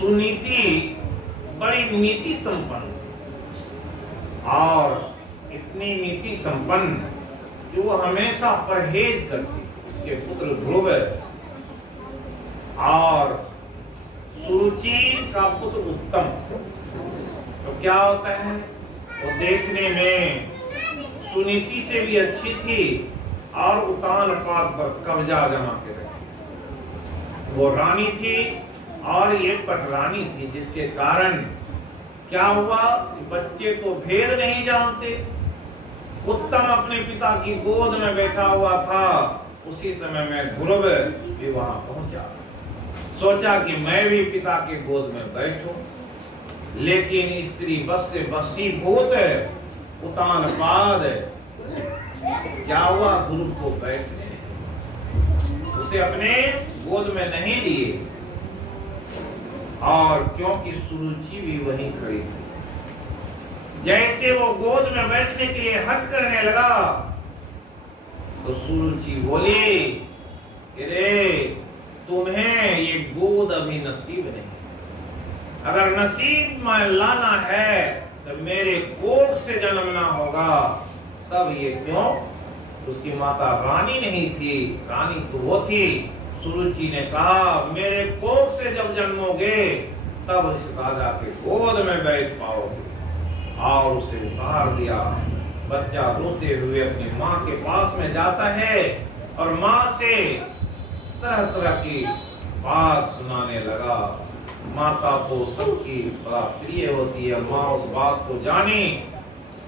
सुनीति बड़ी नीति संपन्न और इतनी नीति संपन्न कि वो हमेशा परहेज करती। उसके पुत्र ध्रुव और सुरुचि का पुत्र उत्तम। तो क्या होता है? वो देखने में सुनीति से भी अच्छी थी और उतानपाद पर कब्जा जमा के रखी। वो रानी थी और ये पटरानी थी, जिसके कारण क्या हुआ कि बच्चे तो भेद नहीं जानते। उत्तम अपने पिता की गोद में बैठा हुआ था। उसी समय में ध्रुव भी वहां पहुंचा। सोचा कि मैं भी पिता के गोद में बैठूं, लेकिन स्त्री बस से वशीभूत उतानपाद क्या हुआ? ध्रुव को बैठने उसे अपने गोद में नहीं लिए। और क्योंकि सुरुचि भी वहीं खड़ी थी, जैसे वो गोद में बैठने के लिए हट करने लगा तो सुरुचि बोली कि रे, तुम्हें ये गोद अभी नसीब नहीं। अगर नसीब में लाना है तो मेरे कोख से जन्मना होगा। तब ये क्यों? उसकी माता रानी नहीं थी, रानी तो वो थी सुरुचि ने कहा, मेरे कोख से जब जन्मोगे तब इस राजा के गोद में बैठ पाओगे। और उसे उतार दिया। बच्चा रोते हुए अपनी माँ के पास में जाता है और माँ से तरह तरह की बात सुनाने लगा। माता को सबकी बड़ा प्रिय होती है। माँ उस बात को जानी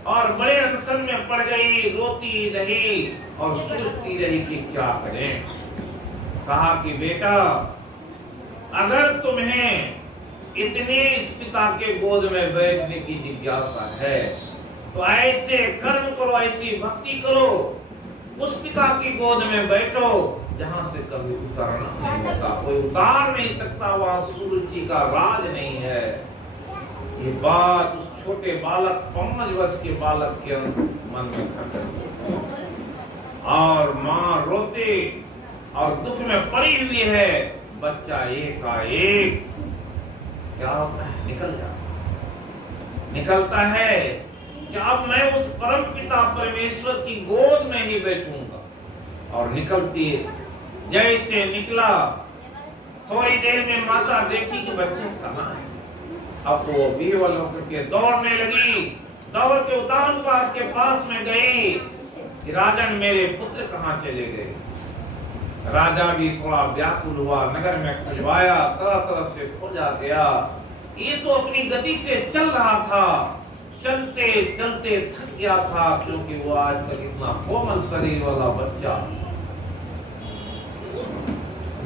और बड़े अनशन में पड़ गई, रोती रही और सोचती रही कि क्या करें। कहा कि बेटा, अगर तुम्हें इतने इस पिता के गोद में बैठने की जिज्ञासा है तो ऐसे कर्म करो, ऐसी भक्ति करो, उस पिता की गोद में बैठो जहां से कभी उतरना नहीं होता, कोई उतार नहीं सकता, वहां सुरुचि का राज नहीं है। ये बात उस छोटे बालक, 5 वर्ष के बालक के मन में खटक और माँ रोते और दुख में पड़ी हुई है। बच्चा एकाएक क्या होता है, निकलता है कि अब मैं उस परम पिता परमेश्वर की गोद में ही बैठूंगा। और निकलती जैसे निकला, थोड़ी देर में माता देखी कि बच्चे कहाँ हैं। अब वो बीरबल होकर के दौड़ने लगी, दौड़ के उतान पार के पास में गई कि राजन, मेरे पुत्र कहाँ चले गए। राजा भी थोड़ा व्याकुल हुआ, नगर में खुजवाया, तरह तरह से खोजा गया। ये तो अपनी गति से चल रहा था, चलते चलते थक गया था, क्योंकि वो आज तक इतना कोमल शरीर वाला बच्चा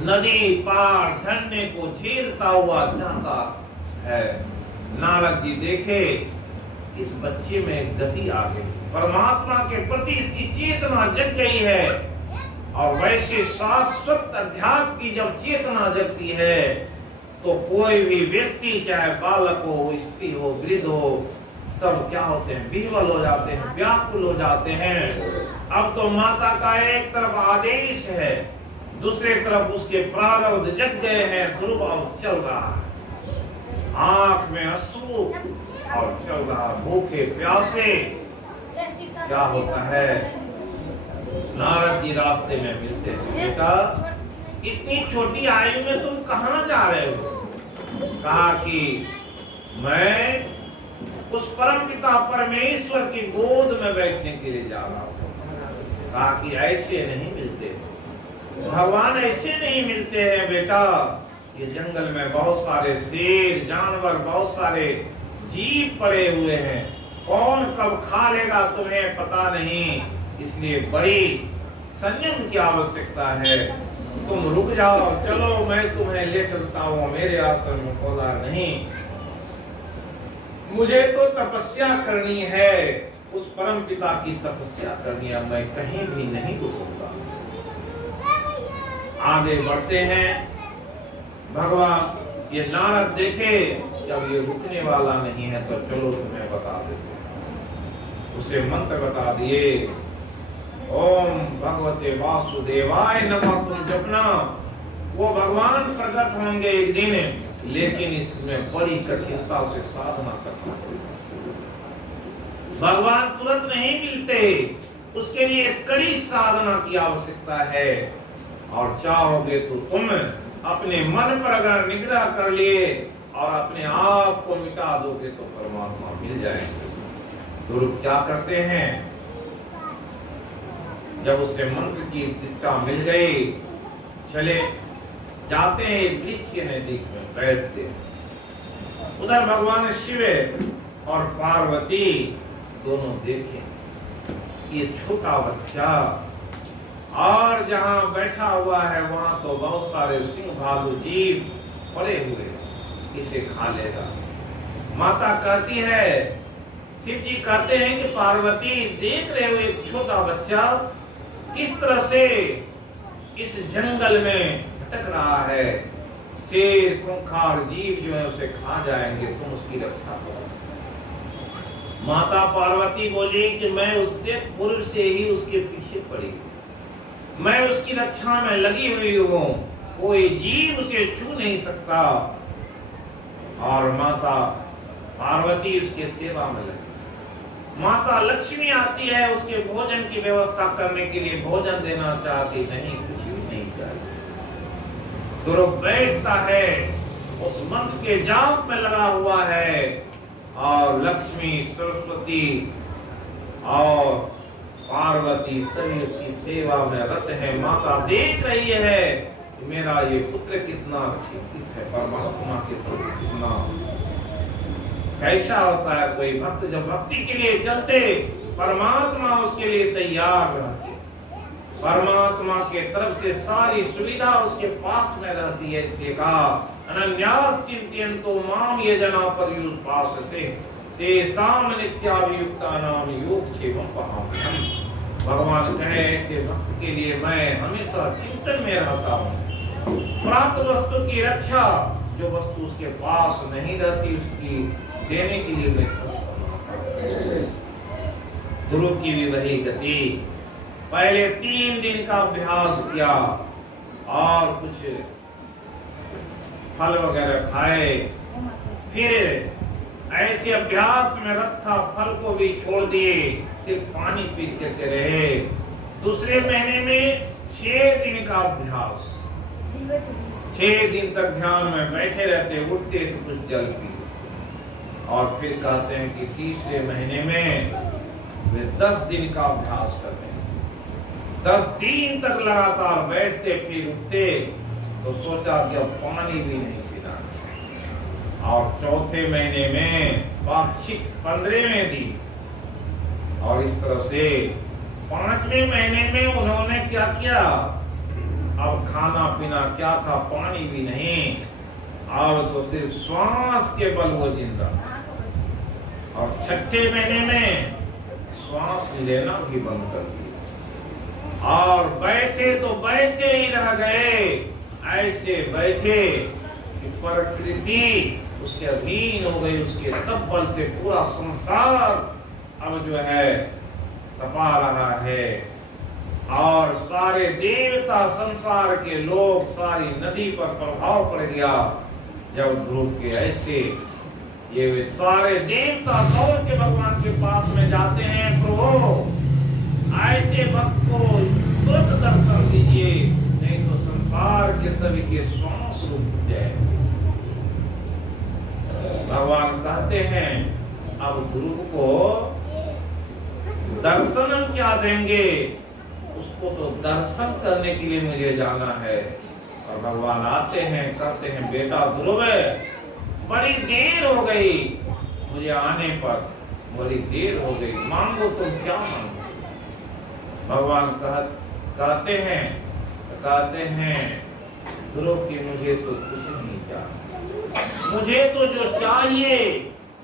नदी पार झरने को झीलता हुआ जाता है। नारद जी देखे इस बच्चे में गति आ गई, परमात्मा के प्रति इसकी चेतना जग गई है। और वैसे शाश्वत अध्यात्म की जब चेतना जगती है तो कोई भी व्यक्ति, चाहे बालक हो, स्त्री हो, वृद्ध हो, सब क्या होते हैं, विह्वल हो जाते हैं, व्याकुल हो जाते हैं। अब तो माता का एक तरफ आदेश है, दूसरे तरफ उसके प्रारब्ध जग गए हैं, ध्रुव अब चल रहा है, आंख में अश्रु और चल रहा, भूखे प्यासे। क्या होता है, नारद जी रास्ते में मिलते हैं, बेटा इतनी छोटी आयु में तुम कहाँ जा रहे हो। कहा कि मैं उस परम पिता परमेश्वर की गोद में बैठने के लिए जा रहा हूँ। कहा कि ऐसे नहीं मिलते भगवान, ऐसे नहीं मिलते हैं बेटा। ये जंगल में बहुत सारे शेर जानवर, बहुत सारे जीव पड़े हुए हैं, कौन कब खा लेगा तुम्हें पता नहीं, इसलिए बड़ी संयम की आवश्यकता है। तुम रुक जाओ, चलो मैं तुम्हें ले चलता हूँ, मेरे आश्रम में पौधा नहीं, मुझे तो तपस्या करनी है, उस परम पिता की तपस्या करनी है, मैं कहीं भी नहीं रुकूंगा। आगे बढ़ते हैं। भगवान ये नारद देखे जब ये रुकने वाला नहीं है तो चलो तुम्हें बता देते हैं। उसे मंत्र बता दिए, ओम भगवते वासुदेवाय नमः तुम जपना। वो भगवान प्रकट होंगे एक दिन, लेकिन इसमें बड़ी कठिनता से साधना करना पड़ेगा। भगवान तुरंत नहीं मिलते, उसके लिए कड़ी साधना की आवश्यकता है। और चाहोगे तो तुम अपने मन पर अगर निग्रह कर लिए और अपने आप को मिटा दोगे तो परमात्मा मिल जाएंगे। गुरु क्या करते हैं, जब उससे मंत्र की शिक्षा मिल गई, चले जाते हैं वृक्ष के नजदीक में बैठते। उधर भगवान शिव और पार्वती दोनों देखे ये छोटा बच्चा, और जहां बैठा हुआ है वहां तो बहुत सारे सिंह भालू जीव पड़े हुए, इसे खा लेगा। माता कहती है, शिव जी कहते हैं कि पार्वती देख रहे हो एक छोटा बच्चा किस तरह से इस जंगल में भटक रहा है, शेर खूंखार जीव जो है उसे खा जाएंगे, तुम उसकी रक्षा करो। माता पार्वती बोली कि मैं उससे पूर्व से ही उसके पीछे पड़ी, मैं उसकी रक्षा में लगी हुई हूँ, कोई जीव उसे छू नहीं सकता। और माता पार्वती उसके सेवा में लगी। माता लक्ष्मी आती है, उसके भोजन की व्यवस्था करने के लिए भोजन देना चाहती नहीं, कुछ भी नहीं चाहिए। ध्रुव बैठता है, उस मंत्र के जाप में लगा हुआ है और लक्ष्मी, सरस्वती और पार्वती सभी उसकी सेवा में रत है। माता देख रही है कि मेरा ये पुत्र कितना चिंतित है, परमात्मा के प्रति कितना। कैसा होता है कोई भक्त जब भक्ति के लिए चलते, परमात्मा उसके लिए तैयार रहते, परमात्मा के तरफ से सारी सुविधा उसके पास में रहती है। इसलिए कहा अनन्यास चिंतयन्तो माम ये जना पर्युपासते तेषां नित्याभियुक्तानां योगक्षेमं वहाम्यहम्। भगवान कहे ऐसे भक्त के लिए मैं हमेशा चिंतन में रहता हूँ। प्राप्त वस्तु की रक्षा, जो वस्तु उसके पास नहीं रहती उसकी देने के लिए मैं गुरु की भी वही गति। पहले 3 दिन का अभ्यास किया और कुछ फल वगैरह खाए, फिर ऐसे अभ्यास में रखा, फल को भी छोड़ दिए, सिर्फ पानी पीते रहे। दूसरे महीने में 6 दिन का अभ्यास, 6 दिन तक ध्यान में बैठे रहते, उठते तो कुछ जल पीते। और फिर कहते हैं कि तीसरे महीने में वे 10 दिन का अभ्यास करते हैं। 10 दिन तक लगातार बैठते फिर उठते, तो सोचा कि अब पानी भी नहीं पीना। और चौथे महीने में पाक्षिक 15वें दिन, और इस तरह से 5वें महीने में उन्होंने क्या किया, अब खाना पीना क्या था, पानी भी नहीं, और तो सिर्फ श्वास के बल वो जिंदा। और 6ठे महीने में श्वास लेना भी बंद कर दिया, और बैठे तो बैठे ही रह गए। ऐसे बैठे कि प्रकृति उसके अधीन हो गई, उसके तप बल से पूरा संसार अब जो है तपा रहा है, और सारे देवता, संसार के लोग, सारी नदी पर प्रभाव पड़ गया। जब ध्रुव के ऐसे ये वे सारे देवता दौड़ के भगवान के पास में जाते हैं, प्रभु ऐसे भक्त को तुरंत दर्शन दीजिए, नहीं तो संसार के सभी के श्वास रुक जाए। भगवान कहते हैं अब ध्रुव को दर्शन हम क्या देंगे, उसको तो दर्शन करने के लिए मुझे जाना है। और भगवान आते हैं, कहते हैं बेटा ध्रुव बड़ी देर हो गई, मुझे आने पर बड़ी देर हो गई, मांगो तो क्या मांगो। भगवान कहते हैं ध्रुव की मुझे तो कुछ नहीं चाहिए, मुझे तो जो चाहिए,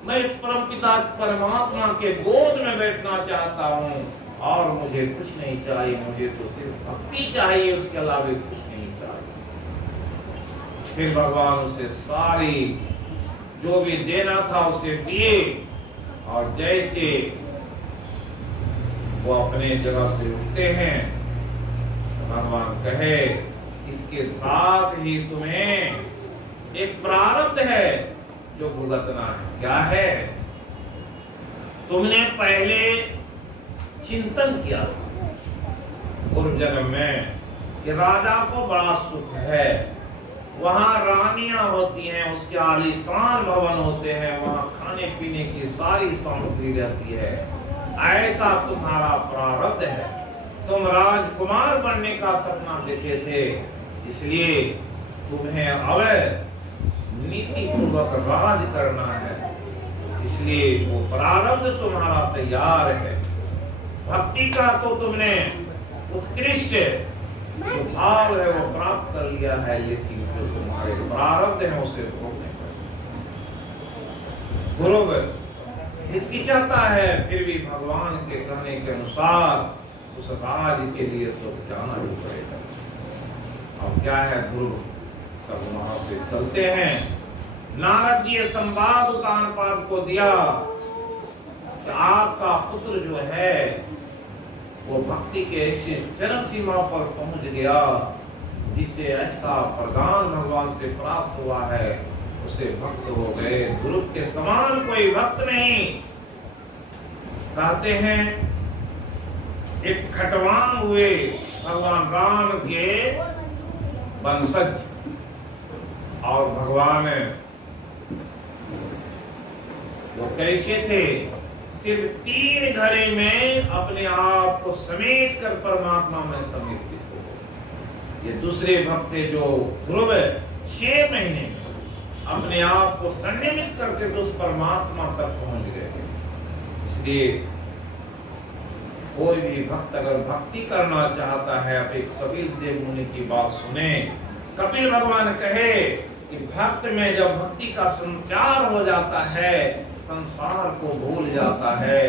मैं इस परमपिता परमात्मा के गोद में बैठना चाहता हूँ, और मुझे कुछ नहीं चाहिए, मुझे तो सिर्फ भक्ति चाहिए, उसके अलावा कुछ नहीं चाहिए। फिर भगवान उसे सारी जो भी देना था उसे दिए, और जैसे वो अपने जगह से उठते हैं, भगवान कहे इसके साथ ही तुम्हें एक प्रारब्ध है जो भुगतना है। क्या है? तुमने पहले चिंतन किया पूर्व जन्म में कि राजा को बड़ा सुख है, वहां रानियां होती हैं, उसके आलीशान भवन होते हैं, वहां खाने पीने की सारी सामग्री रहती है। ऐसा तुम्हारा प्रारब्ध है, तुम राजकुमार बनने का सपना देखे थे, इसलिए तुम्हें अब नीति पूर्वक राज करना है, इसलिए वो प्रारब्ध तुम्हारा तैयार है। भक्ति का तो तुमने उत्कृष्ट भाव है वो प्राप्त कर लिया है, लेकिन जो तुम्हारे प्रारब्ध है उसे भोगने पर ध्रुव हिचकिचाता है, फिर भी भगवान के कहने के अनुसार उस राज के लिए तो जाना ही पड़ेगा। अब क्या है, ध्रुव सब वहां से चलते हैं। नारद जी संवाद उत्तानपाद को दिया कि आपका पुत्र जो है वो भक्ति के ऐसे चरम सीमा पर पहुंच गया, जिसे ऐसा वरदान भगवान से प्राप्त हुआ है, उसे भक्त हो गए। ध्रुव के समान कोई भक्त नहीं। कहते हैं एक खटवान हुए भगवान राम के वंशज, और भगवान वो कैसे थे? सिर्फ 3 घड़ी में अपने आप को समेट कर परमात्मा में समेटित हो। ये दूसरे भक्त थे जो ध्रुव 6 महीने में अपने आप को संयमित करके तो उस परमात्मा तक पहुंच गए। इसलिए कोई भी भक्त अगर भक्ति करना चाहता है, अभी कपिल देव मुनि की बात सुने। कपिल भगवान कहे कि भक्त में जब भक्ति का संचार हो जाता है, संसार को भूल जाता है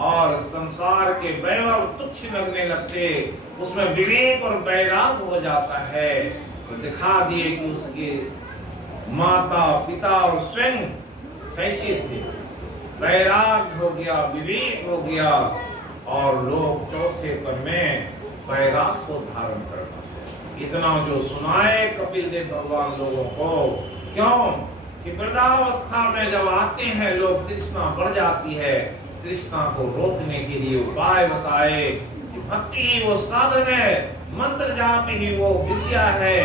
और संसार के वैभव तुच्छ लगने लगते, उसमें विवेक और वैराग हो जाता है। तो दिखा दिए कि उसके माता पिता और स्वयं कैसे थे। वैराग हो गया, विवेक हो गया और लोग चौथे पर में वैराग को धारण करना। इतना जो सुनाए कपिल देव भगवान लोगों को। क्यों कि वृद्धावस्था में जब आते हैं लोग, तृष्णा बढ़ जाती है। तृष्णा को रोकने के लिए उपाय बताए कि भक्ति ही वो साधन है, मंत्र जाप ही वो विद्या है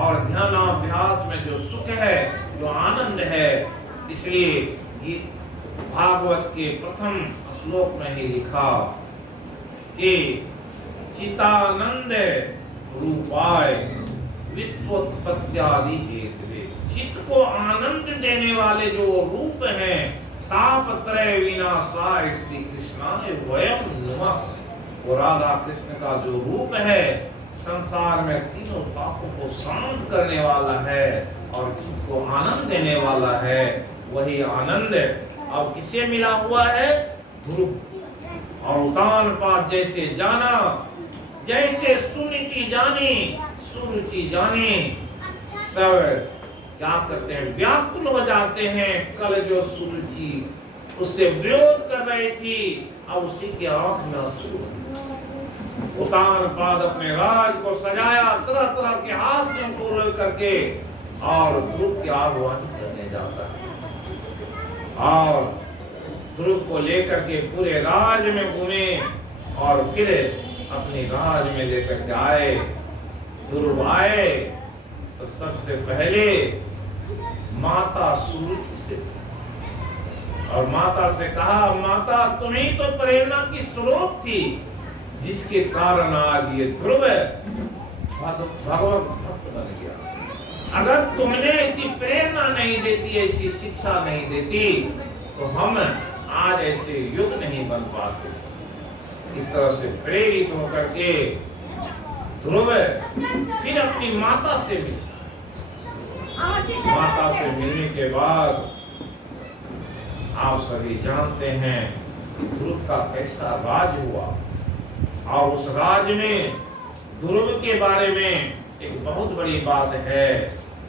और ध्यानाभ्यास में जो सुख है, जो आनंद है। इसलिए ये भागवत के प्रथम श्लोक में ही लिखा कि चितानंद रूपाय विश्वोत्पत्त्यादि हेतवे। चित्त को आनंद देने वाले जो रूप हैं, तापत्रय विनाशाय श्री कृष्णाय वयं नमः। वो राधा कृष्ण का जो रूप है, संसार में तीनों तापों को शांत करने वाला है और चित्त को आनंद देने वाला है। वही आनंद अब किसे मिला हुआ है? ध्रुव। और उतान पात जैसे जाना, जैसे सुनीति जानी, सुरुचि जानी, सब क्या करते हैं? व्याकुल हो जाते हैं। कल जो सुरुचि उससे विरोध कर रही थी, अब उसी की आंख में आंसू। उतान पाद अपने राज को सजाया, तरह तरह के हाथ को रोल करके और ध्रुव की आह्वान करने जाता है और ध्रुव को लेकर के पूरे राज में घूमे और फिर अपनी राज में लेकर के आए। ध्रुव आए तो सबसे पहले माता सुरुचि से और माता से कहा, माता तुम्ही तो प्रेरणा की स्रोत थी, जिसके कारण आज ये ध्रुव भगवत भक्त बन गया। अगर तुमने ऐसी प्रेरणा नहीं देती, ऐसी शिक्षा नहीं देती, तो हम आज ऐसे युग नहीं बन पाते। इस तरह से प्रेरित होकर के ध्रुव फिर अपनी माता से मिले। माता से मिलने के बाद आप सभी जानते हैं ध्रुव का कैसा राज हुआ और उस राज में ध्रुव के बारे में एक बहुत बड़ी बात है।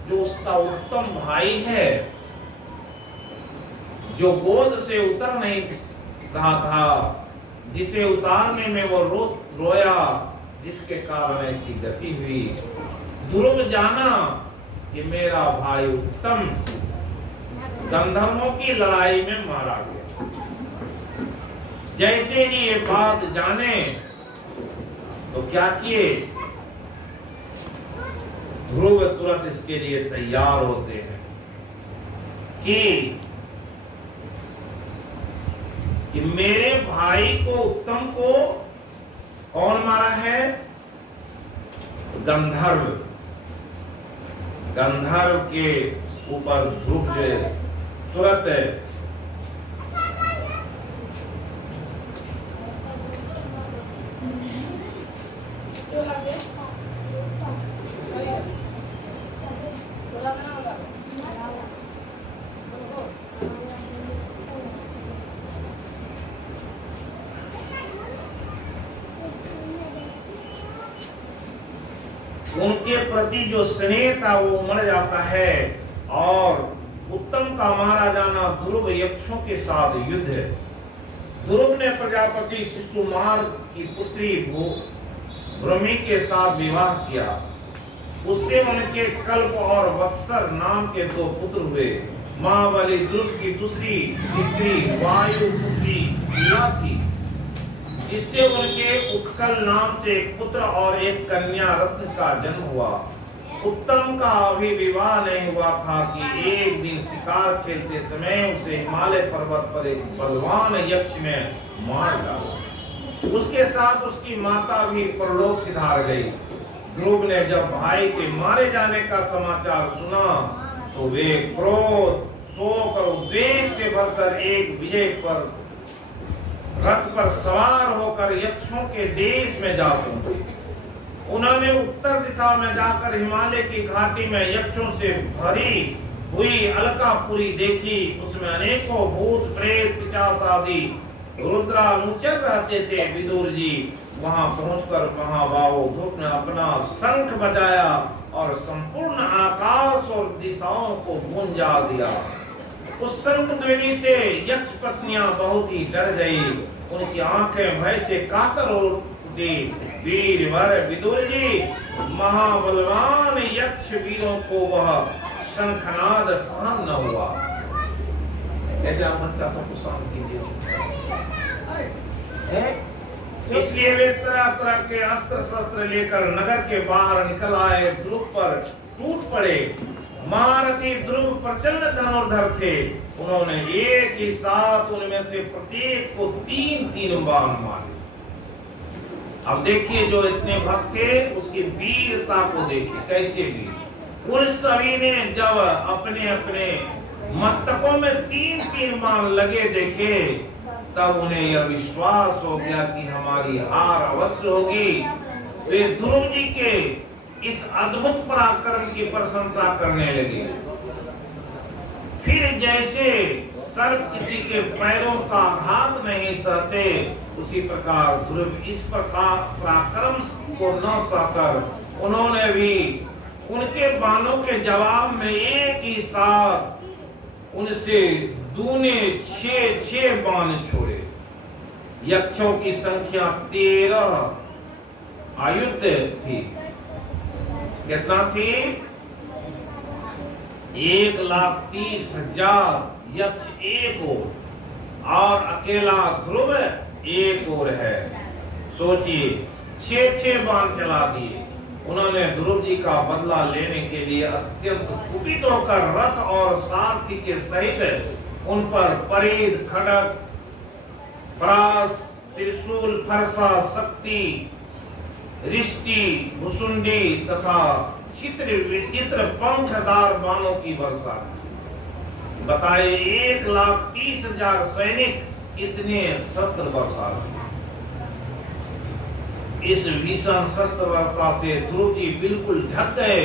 जो उसका उत्तम भाई है, जो गोद से उतर नहीं रहा था, जिसे उतारने में वो रोया, जिसके कारण ऐसी गति हुई। ध्रुव जाना कि मेरा भाई उत्तम गंधर्वों की लड़ाई में मारा गया। जैसे ही ये बात जाने तो क्या किए? ध्रुव तुरंत इसके लिए तैयार होते हैं कि मेरे भाई को उत्तम को कौन मारा है? गंधर्व। गंधर्व के ऊपर ध्रुव तुरंत उनके प्रति जो स्नेह था वो उमड़ जाता है और उत्तम का मारा जाना ध्रुव यक्षों के साथ युद्ध है। ध्रुव ने प्रजापति शिशुमार की पुत्री भूमि के साथ विवाह किया। उससे उनके कल्प और वत्सर नाम के 2 पुत्र हुए। महाबली ध्रुव की दूसरी पुत्री वायु पुत्री प्रिया थी। इससे उनके उत्कल नाम से एक पुत्र और एक कन्या रत्न का जन्म हुआ। उत्तम का अभी विवाह नहीं हुआ था कि एक दिन शिकार खेलते समय उसे हिमालय पर्वत पर एक बलवान यक्ष ने मार डाला। उसके साथ उसकी माता भी परलोक सिधार गई। ध्रुव ने जब भाई के मारे जाने का समाचार सुना तो वे क्रोध, शोक और उद्वेग से भरकर एक विजय पर रथ पर सवार होकर यक्षों के देश में जा पहुंचे। उन्होंने उत्तर दिशा में जाकर हिमालय की घाटी में यक्षों से भरी हुई अलकापुरी देखी। उसमें अनेकों भूत, प्रेत, पिशाच आदि रुद्रानुचर रहते थे। विदुर जी वहां पहुंचकर महाबाहु ध्रुव ने अपना शंख बजाया और संपूर्ण आकाश और दिशाओं को गूंजा दिया। उस शंख ध्वनि से यक्ष पत्नियां बहुत ही डर गई। उनकी आंखें भय से कातर हो उठी। वीरवर विदुर जी महाबलवान यक्ष वीरों को वह शंखनाद सहन न हुआ। इसलिए वे तरह तरह के अस्त्र शस्त्र लेकर नगर के बाहर निकल आए। ध्रुव पर टूट पड़े। महारथी ध्रुव प्रचंड धनुर्धर थे। उन्होंने एक ही साथ उनमें से प्रत्येक को 3-3 बाण मारे। अब देखिए जो इतने भक्त थे उसकी वीरता को देखिए कैसे वीर। उन सभी ने जब अपने अपने मस्तकों में 3-3 बाण लगे देखे तब उन्हें यह विश्वास हो गया कि हमारी हार अवश्य होगी। वे ध्रुव जी के इस अद्भुत पराक्रम की प्रशंसा करने लगे। फिर जैसे सर्प किसी के पैरों का आघात नहीं सहते उसी प्रकार ध्रुव इस प्रकार पराक्रम को न सहकर उन्होंने भी उनके बाणों के जवाब में एक ही साथ उनसे दूने 6 बाण छोड़े। यक्षों की संख्या 13 आयुध थी। कितना थी? 1,30,000 यक्ष एक और अकेला ध्रुव एक और है। सोचिए 6 बाण चला दिए। उन्होंने ध्रुव जी का बदला लेने के लिए अत्यंत कुपित होकर रथ और सारथी के सहित उन पर परेद, खड़ग, परास, त्रिशूल, फरसा, शक्ति, रिष्टि, भुसुंडी तथा चित्र विचित्र पंखदार बाणों की वर्षा। बताए 1,30,000 सैनिक इतने शस्त्र वर्षा। इस भीषण शस्त्र वर्षा से ध्रुव जी बिल्कुल ढक गए।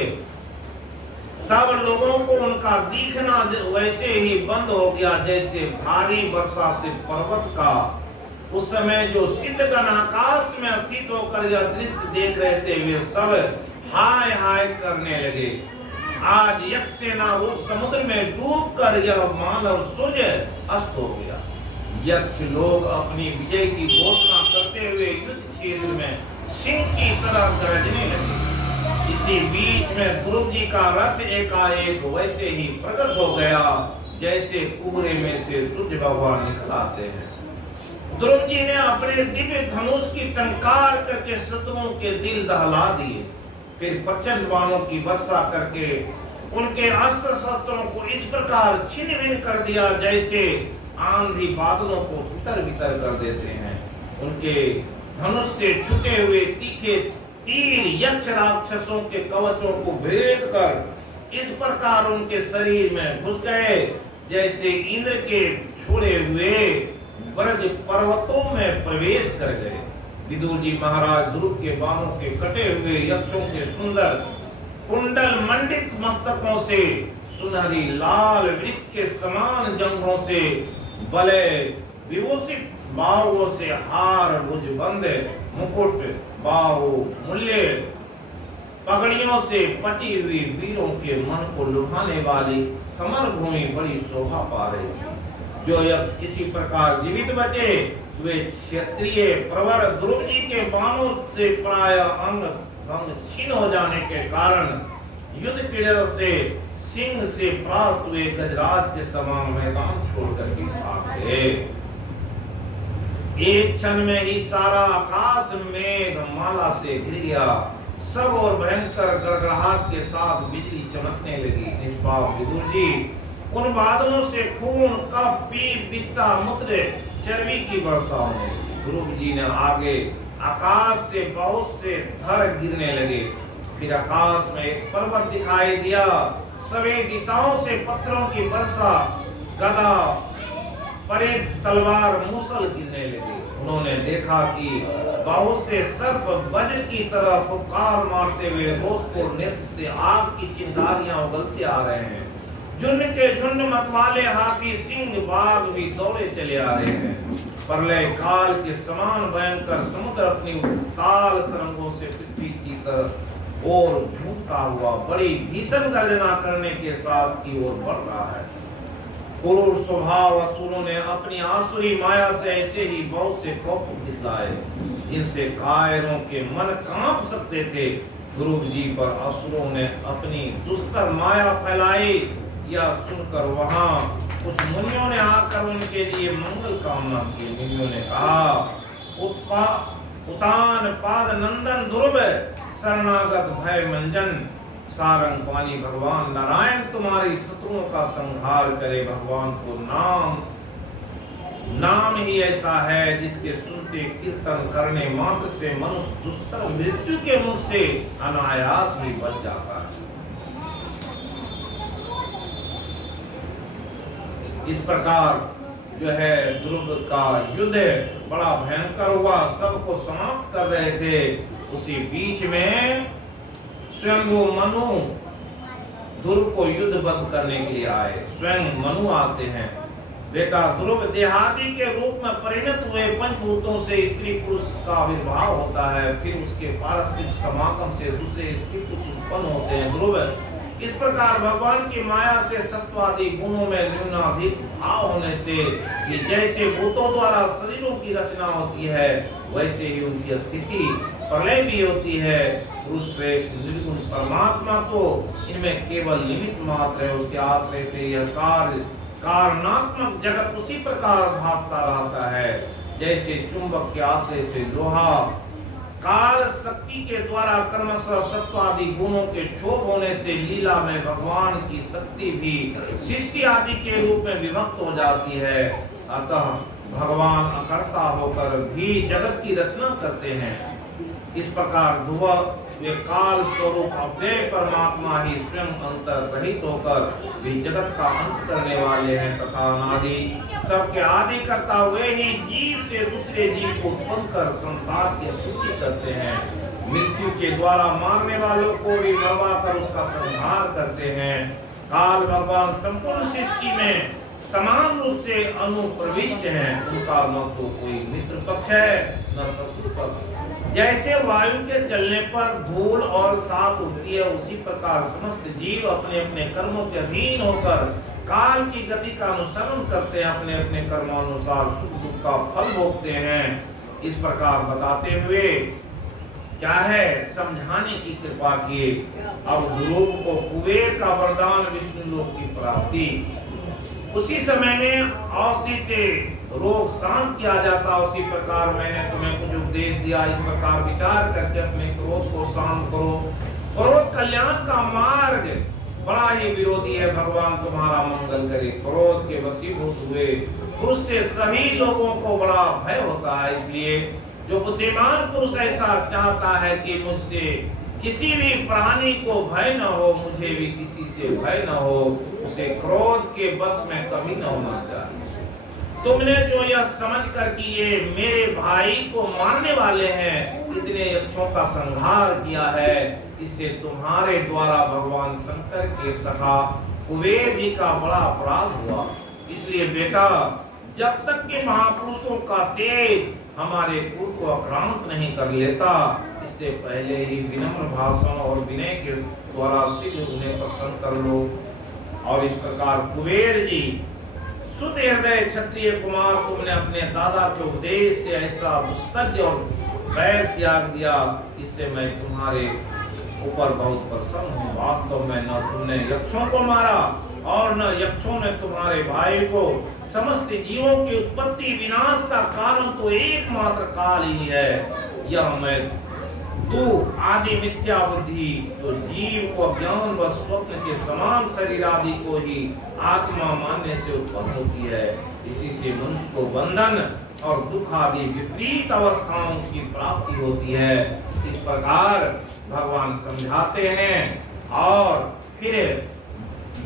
तब लोगों को उनका दिखना वैसे ही बंद हो गया जैसे भारी वर्षा से पर्वत का। उस समय जो सिद्धगण आकाश में स्थित होकर यह दृश्य देख रहे थे वे सब हाय हाय करने लगे। आज यक्ष सेना रूप समुद्र में डूबकर यह मानव सूर्य अस्त हो गया। यक्ष लोग अपनी विजय की घोषणा करते हुए युद्ध क्षेत्र में सिंह की तरह गरजने लगे। इसी बीच में ध्रुव जी का रथ एकाएक वैसे ही प्रकट हो गया जैसे कुहरे में से सूर्य भगवान निकल आते हैं। ध्रुव जी ने अपने दिव्य धनुष की टंकार करके शत्रुओं के दिल दहला दिए। फिर प्रचंड बाणों की वर्षा करके उनके अस्त्र शस्त्रों को इस प्रकार छिन्न भिन्न कर दिया जैसे आंधी बादलों को तितर बितर कर देते हैं। उनके धनुष से छूटे हुए तीखे तीर यक्ष राक्षसों के कवचों को भेद कर इस प्रकार उनके शरीर में घुस गए जैसे इंद्र के छोड़े हुए ब्रज पर्वतों में प्रवेश कर गए। विदुर जी महाराज ध्रुव के बाणों के कटे हुए यक्षों के सुंदर कुंडल मंडित मस्तकों से, सुनहरी लाल वृक्ष के समान जंघों से, बले विभूषित बाहुओं से, हार भुजबंद मुकुट, बाहु मूल्य पगड़ियों से पटी हुई वीरों के मन को लुभाने वाली समर भूमि बड़ी शोभा पा रही थी। जो यक्ष किसी प्रकार जीवित बचे वे क्षत्रिय प्रवर ध्रुव जी के बाणों से प्राय अंग भंग छीन हो जाने के कारण युद्ध क्रीड़ा से सिंह से प्राप्त हुए गजराज के समान मैदान छोड़कर के भाग गए। एक क्षण में ही सारा आकाश मेघ माला से घिर गया। सब और भयंकर गड़गड़ाहट के साथ बिजली चमकने लगी। निष्पाप विदुर जी, उन बादलों से खून, कफ, पीप, पिस्ता, मूत्र, चर्बी की वर्षा होने लगी। गुरु जी ने आगे आकाश से बहुत से धर गिरने लगे। फिर आकाश में एक पर्वत दिखाई दिया। सभी दिशाओं से पत्थरों की वर्षा, गदा, परेड, तलवार, मूसल गिरने लगे। उन्होंने देखा कि बहुत से सर्प वज्र की तरह फुफकार मारते हुए रोजपुर नेत्र से आग की चिंगारियां उगलते आ रहे हैं। झुंड के झुंड मतवाले हाथी, सिंह, बाघ भी दौड़े चले आ रहे हैं। प्रलय काल के समान भयंकर समुद्र अपनी उताल तरंगों से पृथ्वी की तरफ और झूमता हुआ बड़ी भीषण गर्जना करने के साथ की ओर बढ़ रहा है। क्रूर स्वभाव असुरों ने अपनी आसुरी माया से ऐसे ही बहुत से कोप दिखाए जिनसे कायरों के मन कांप सकते थे। गुरु जी पर असुरों ने अपनी दुस्तर माया फैलाई। यह सुनकर वहां कुछ मुनियों ने आकर उनके लिए मंगल कामना की। मुनियों ने कहा, उतान पाद नंदन ध्रुव, शरणागत भय मंजन, सारंग पानी भगवान नारायण तुम्हारी शत्रुओं का संहार करे। भगवान को नाम ही ऐसा है जिसके सुनते कीर्तन करने मात्र से मनुष्य दुस्तर मृत्यु के मुख से अनायास ही बच जाता है। इस प्रकार जो है ध्रुव का युद्ध बड़ा भयंकर हुआ, सबको समाप्त कर रहे थे। उसी बीच में स्वयं मनु ध्रुव को युद्धबद्ध करने के लिए आए। स्वयं मनु आते हैं। बेटा ध्रुव देहादि के रूप में परिणत हुए पंचभूतों से स्त्री पुरुष का आविर्भाव होता है, फिर उसके पारस्परिक समागम से दूसरे स्त्री पुरुष उत्पन्न होते हैं। ध्रुव इस प्रकार भगवान की माया से सत्वादि गुणों में न्यूनाधिक भाव होने से कि जैसे भूतों द्वारा शरीरों की रचना होती है वैसे ही उनकी स्थिति प्रलय भी होती है। पुरुष श्रेष्ठ निर्गुण परमात्मा तो इनमें केवल निमित्त मात्र है। उसके आश्रय से यह कारणात्मक जगत उसी प्रकार भासता रहता है जैसे चुंबक के आश्रय से लोहा काल शक्ति के द्वारा कर्मशः सत्वादि गुणों के क्षोभ होने से लीला में भगवान की शक्ति भी सृष्टि आदि के रूप में विभक्त हो जाती है। अतः भगवान अकर्ता होकर भी जगत की रचना करते हैं। इस प्रकार ध्रुव वे काल स्वरूप अव्यय परमात्मा ही स्वयं अंतर रहित होकर भी जगत का अंत करने वाले हैं तथा अनादि सबके आदि करता हुए ही जीव से दूसरे जीव को उत्पन्न कर संसार की सृष्टि करते हैं। मृत्यु के द्वारा मारने वालों को भी मरवा कर उसका संहार करते हैं। काल भगवान संपूर्ण सृष्टि में समान रूप से अनुप्रविष्ट हैं। उनका न तो कोई मित्र पक्ष है न शत्रु पक्ष। जैसे वायु के चलने पर धूल और साफ उड़ती है उसी प्रकार समस्त जीव अपने अपने कर्मों के अधीन होकर काल की गति का अनुसरण करते हैं, अपने अपने कर्मानुसार सुख दुख का फल भोगते हैं। इस प्रकार बताते हुए क्या है समझाने की कृपा किए। अब ध्रुव को कुबेर का वरदान विष्णु लोक की प्राप्ति। उसी समय में औषधि से रोग शांत किया जाता। उसी प्रकार मैंने तुम्हें कुछ उपदेश दिया, इस प्रकार विचार करके अपने क्रोध को शांत करो। क्रोध कल्याण का मार्ग बड़ा ही विरोधी है। भगवान तुम्हारा मंगल करे। क्रोध के वशीभूत हुए पुरुष से सभी लोगों को बड़ा भय होता है। इसलिए जो बुद्धिमान पुरुष ऐसा चाहता है कि मुझसे किसी भी प्राणी को भय न हो, मुझे भी किसी से भय न हो, उसे क्रोध के बस में कभी न होना चाहिए। तुमने जो यह समझ कर कि ये मेरे भाई को मारने वाले हैं, इतने यक्षों का संहार किया है, इससे तुम्हारे द्वारा भगवान शंकर के सखा कुबेर जी का बड़ा अपराध हुआ। इसलिए बेटा जब तक कि महापुरुषों का तेज हमारे कुल को आक्रांत नहीं कर लेता, इससे पहले ही विनम्र भाषण और विनय के द्वारा शीघ्र उन्हें प्रसन्न कर लो। और इस प्रकार कुबेर जी शुद्ध हृदय क्षत्रिय कुमार, तुमने अपने दादा के उपदेश से ऐसा मुस्तज्ज और बैर त्याग दिया, इससे मैं तुम्हारे ऊपर बहुत प्रसन्न हूँ। वास्तव में न तुमने यक्षों को मारा और न यक्षों ने तुम्हारे भाई को। समस्त जीवों की उत्पत्ति विनाश का कारण तो एकमात्र काल ही है। यह मैं तू आदि मिथ्या बुद्धि, तो जीव को ज्ञान व स्वप्न के समान शरीर आदि को ही आत्मा मानने से उत्पन्न होती है। इसी से मनुष्य को बंधन और दुख आदि विपरीत अवस्थाओं की प्राप्ति होती है। इस प्रकार भगवान समझाते हैं। और फिर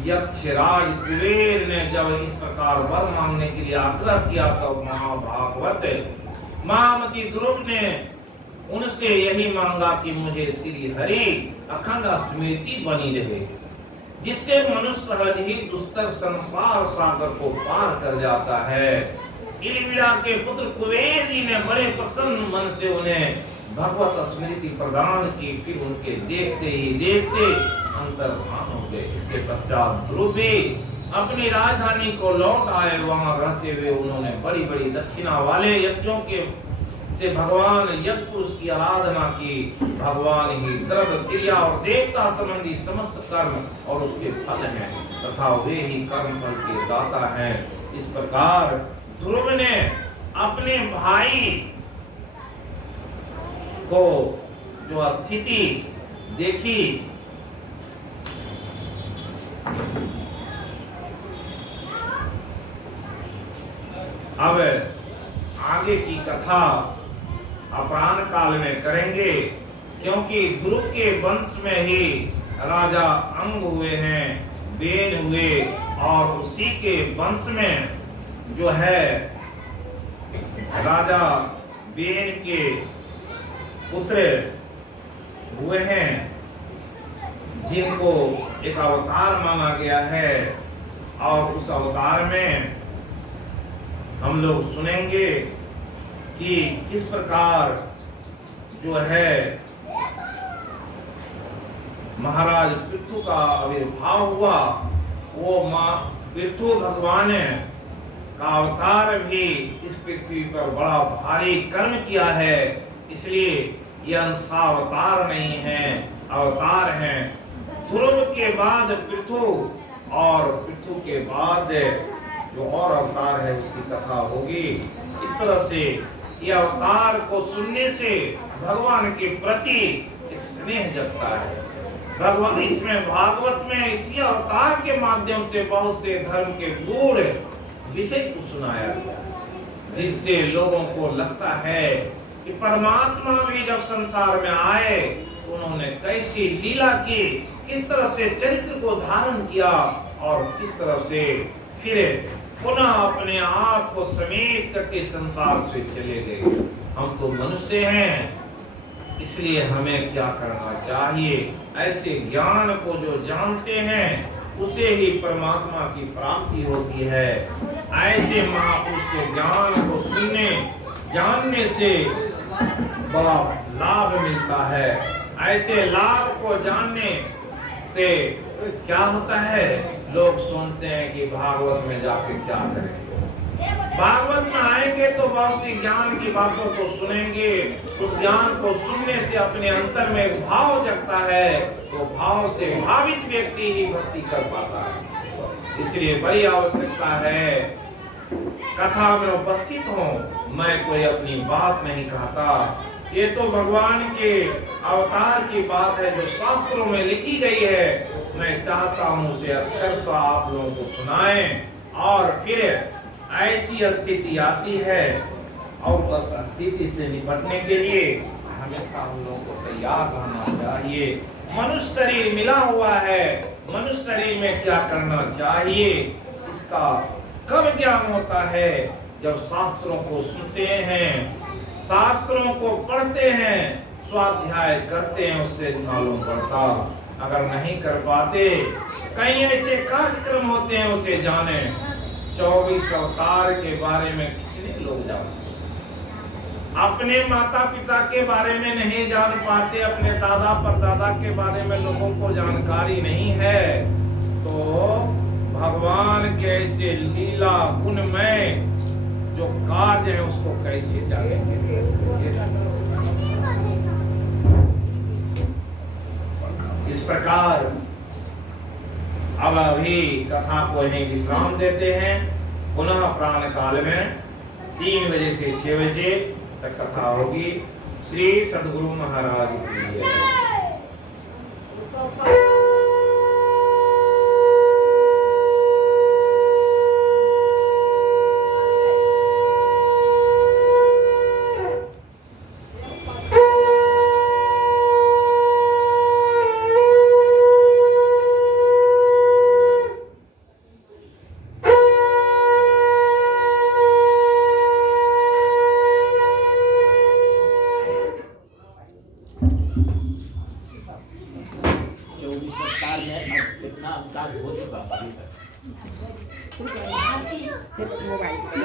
यक्षराज कुबेर ने जब इस प्रकार वर मांगने के लिए आग्रह किया तो महाभागवत महामती ध्रुव ने उनसे यही मांगा कि मुझे श्री हरि अखंड स्मृति बनी रहे, जिससे मनुष्य सहज ही दुस्तर संसार सागर को पार कर जाता है। इलिविदा के पुत्र कुबेर जी ने बड़े प्रसन्न मन से उन्हें भगवत स्मृति प्रदान की। फिर उनके देखते ही देखते अंतर्धान हो गए। इसके पश्चात ध्रुव भी अपनी राजधानी को लौट आए। वहां रहते हुए उन्होंने बड़ी बड़ी दक्षिणा वाले यज्ञों के से भगवान यज्ञ पुरुष की आराधना की। भगवान ही द्रव्य क्रिया और देवता संबंधी समस्त कर्म और उसके फल हैं, तथा वे ही कर्म फल के दाता हैं। इस प्रकार ध्रुव ने अपने भाई को जो स्थिति देखी, अब आगे की कथा अपराह्न काल में करेंगे, क्योंकि ध्रुव के वंश में ही राजा अंग हुए हैं, बेन हुए, और उसी के वंश में जो है राजा बेन के पुत्र हुए हैं, जिनको एक अवतार माना गया है। और उस अवतार में हम लोग सुनेंगे कि किस प्रकार जो है महाराज पृथु का आविर्भाव हुआ। वो मां पृथु भगवान का अवतार भी इस पृथ्वी पर बड़ा भारी कर्म किया है, इसलिए यह अवतार नहीं है, अवतार हैं। ध्रुव के बाद पृथु, और पृथु के बाद जो और अवतार है उसकी कथा होगी। इस तरह से यह अवतार को सुनने से भगवान के प्रति एक स्नेह जगता है। भगवान इसमें भागवत में इसी अवतार के माध्यम से बहुत से धर्म के गूढ़ विषय को सुनाया गया, जिससे लोगों को लगता है कि परमात्मा भी जब संसार में आए तो उन्होंने कैसी लीला की, किस तरह से चरित्र को धारण किया, और किस तरह से फिर पुनः अपने आप को समेट करके संसार से चले गए। हम तो मनुष्य हैं, इसलिए हमें क्या करना चाहिए? ऐसे ज्ञान को जो जानते हैं उसे ही परमात्मा की प्राप्ति होती है। ऐसे महापुरुष के ज्ञान को सुनने जानने से बड़ा लाभ मिलता है। ऐसे लाभ को जानने से क्या होता है? लोग सोचते हैं कि भागवत में जाके क्या करें। भागवत में आएंगे तो बहुत सी ज्ञान की बातों को सुनेंगे, उस ज्ञान को सुनने से अपने अंतर में भाव जगता है, तो भाव से भावित व्यक्ति ही भक्ति कर पाता है। इसलिए बड़ी आवश्यकता है कथा में उपस्थित हो। मैं कोई अपनी बात नहीं कहता, ये तो भगवान के अवतार की बात है जो शास्त्रों में लिखी गई है। मैं चाहता हूँ उसे अक्षरशः आप लोगों को सुनाएं, और फिर ऐसी स्थिति आती है और उस स्थिति से निपटने के लिए हमेशा हम लोगों को तैयार रहना चाहिए। मनुष्य शरीर मिला हुआ है, मनुष्य शरीर में क्या करना चाहिए इसका कब ज्ञान होता है? जब शास्त्रों को सुनते हैं, शास्त्रों को पढ़ते हैं, स्वाध्याय करते हैं, उससे मालूम पड़ता। अगर नहीं कर पाते, कई ऐसे कार्यक्रम होते हैं उसे जाने। 24 अवतार के बारे में कितने लोग जानते? अपने माता पिता के बारे में नहीं जान पाते, अपने दादा परदादा के बारे में लोगों को जानकारी नहीं है, तो भगवान कैसे लीला उनमें जो कार्य है उसको कैसे जानेंगे? इस प्रकार अब अभी कथा को यहीं विश्राम देते हैं। पुनः प्राण काल में 3 बजे से 6 बजे तक कथा होगी। श्री सद्गुरु महाराज की जय। मोबाइल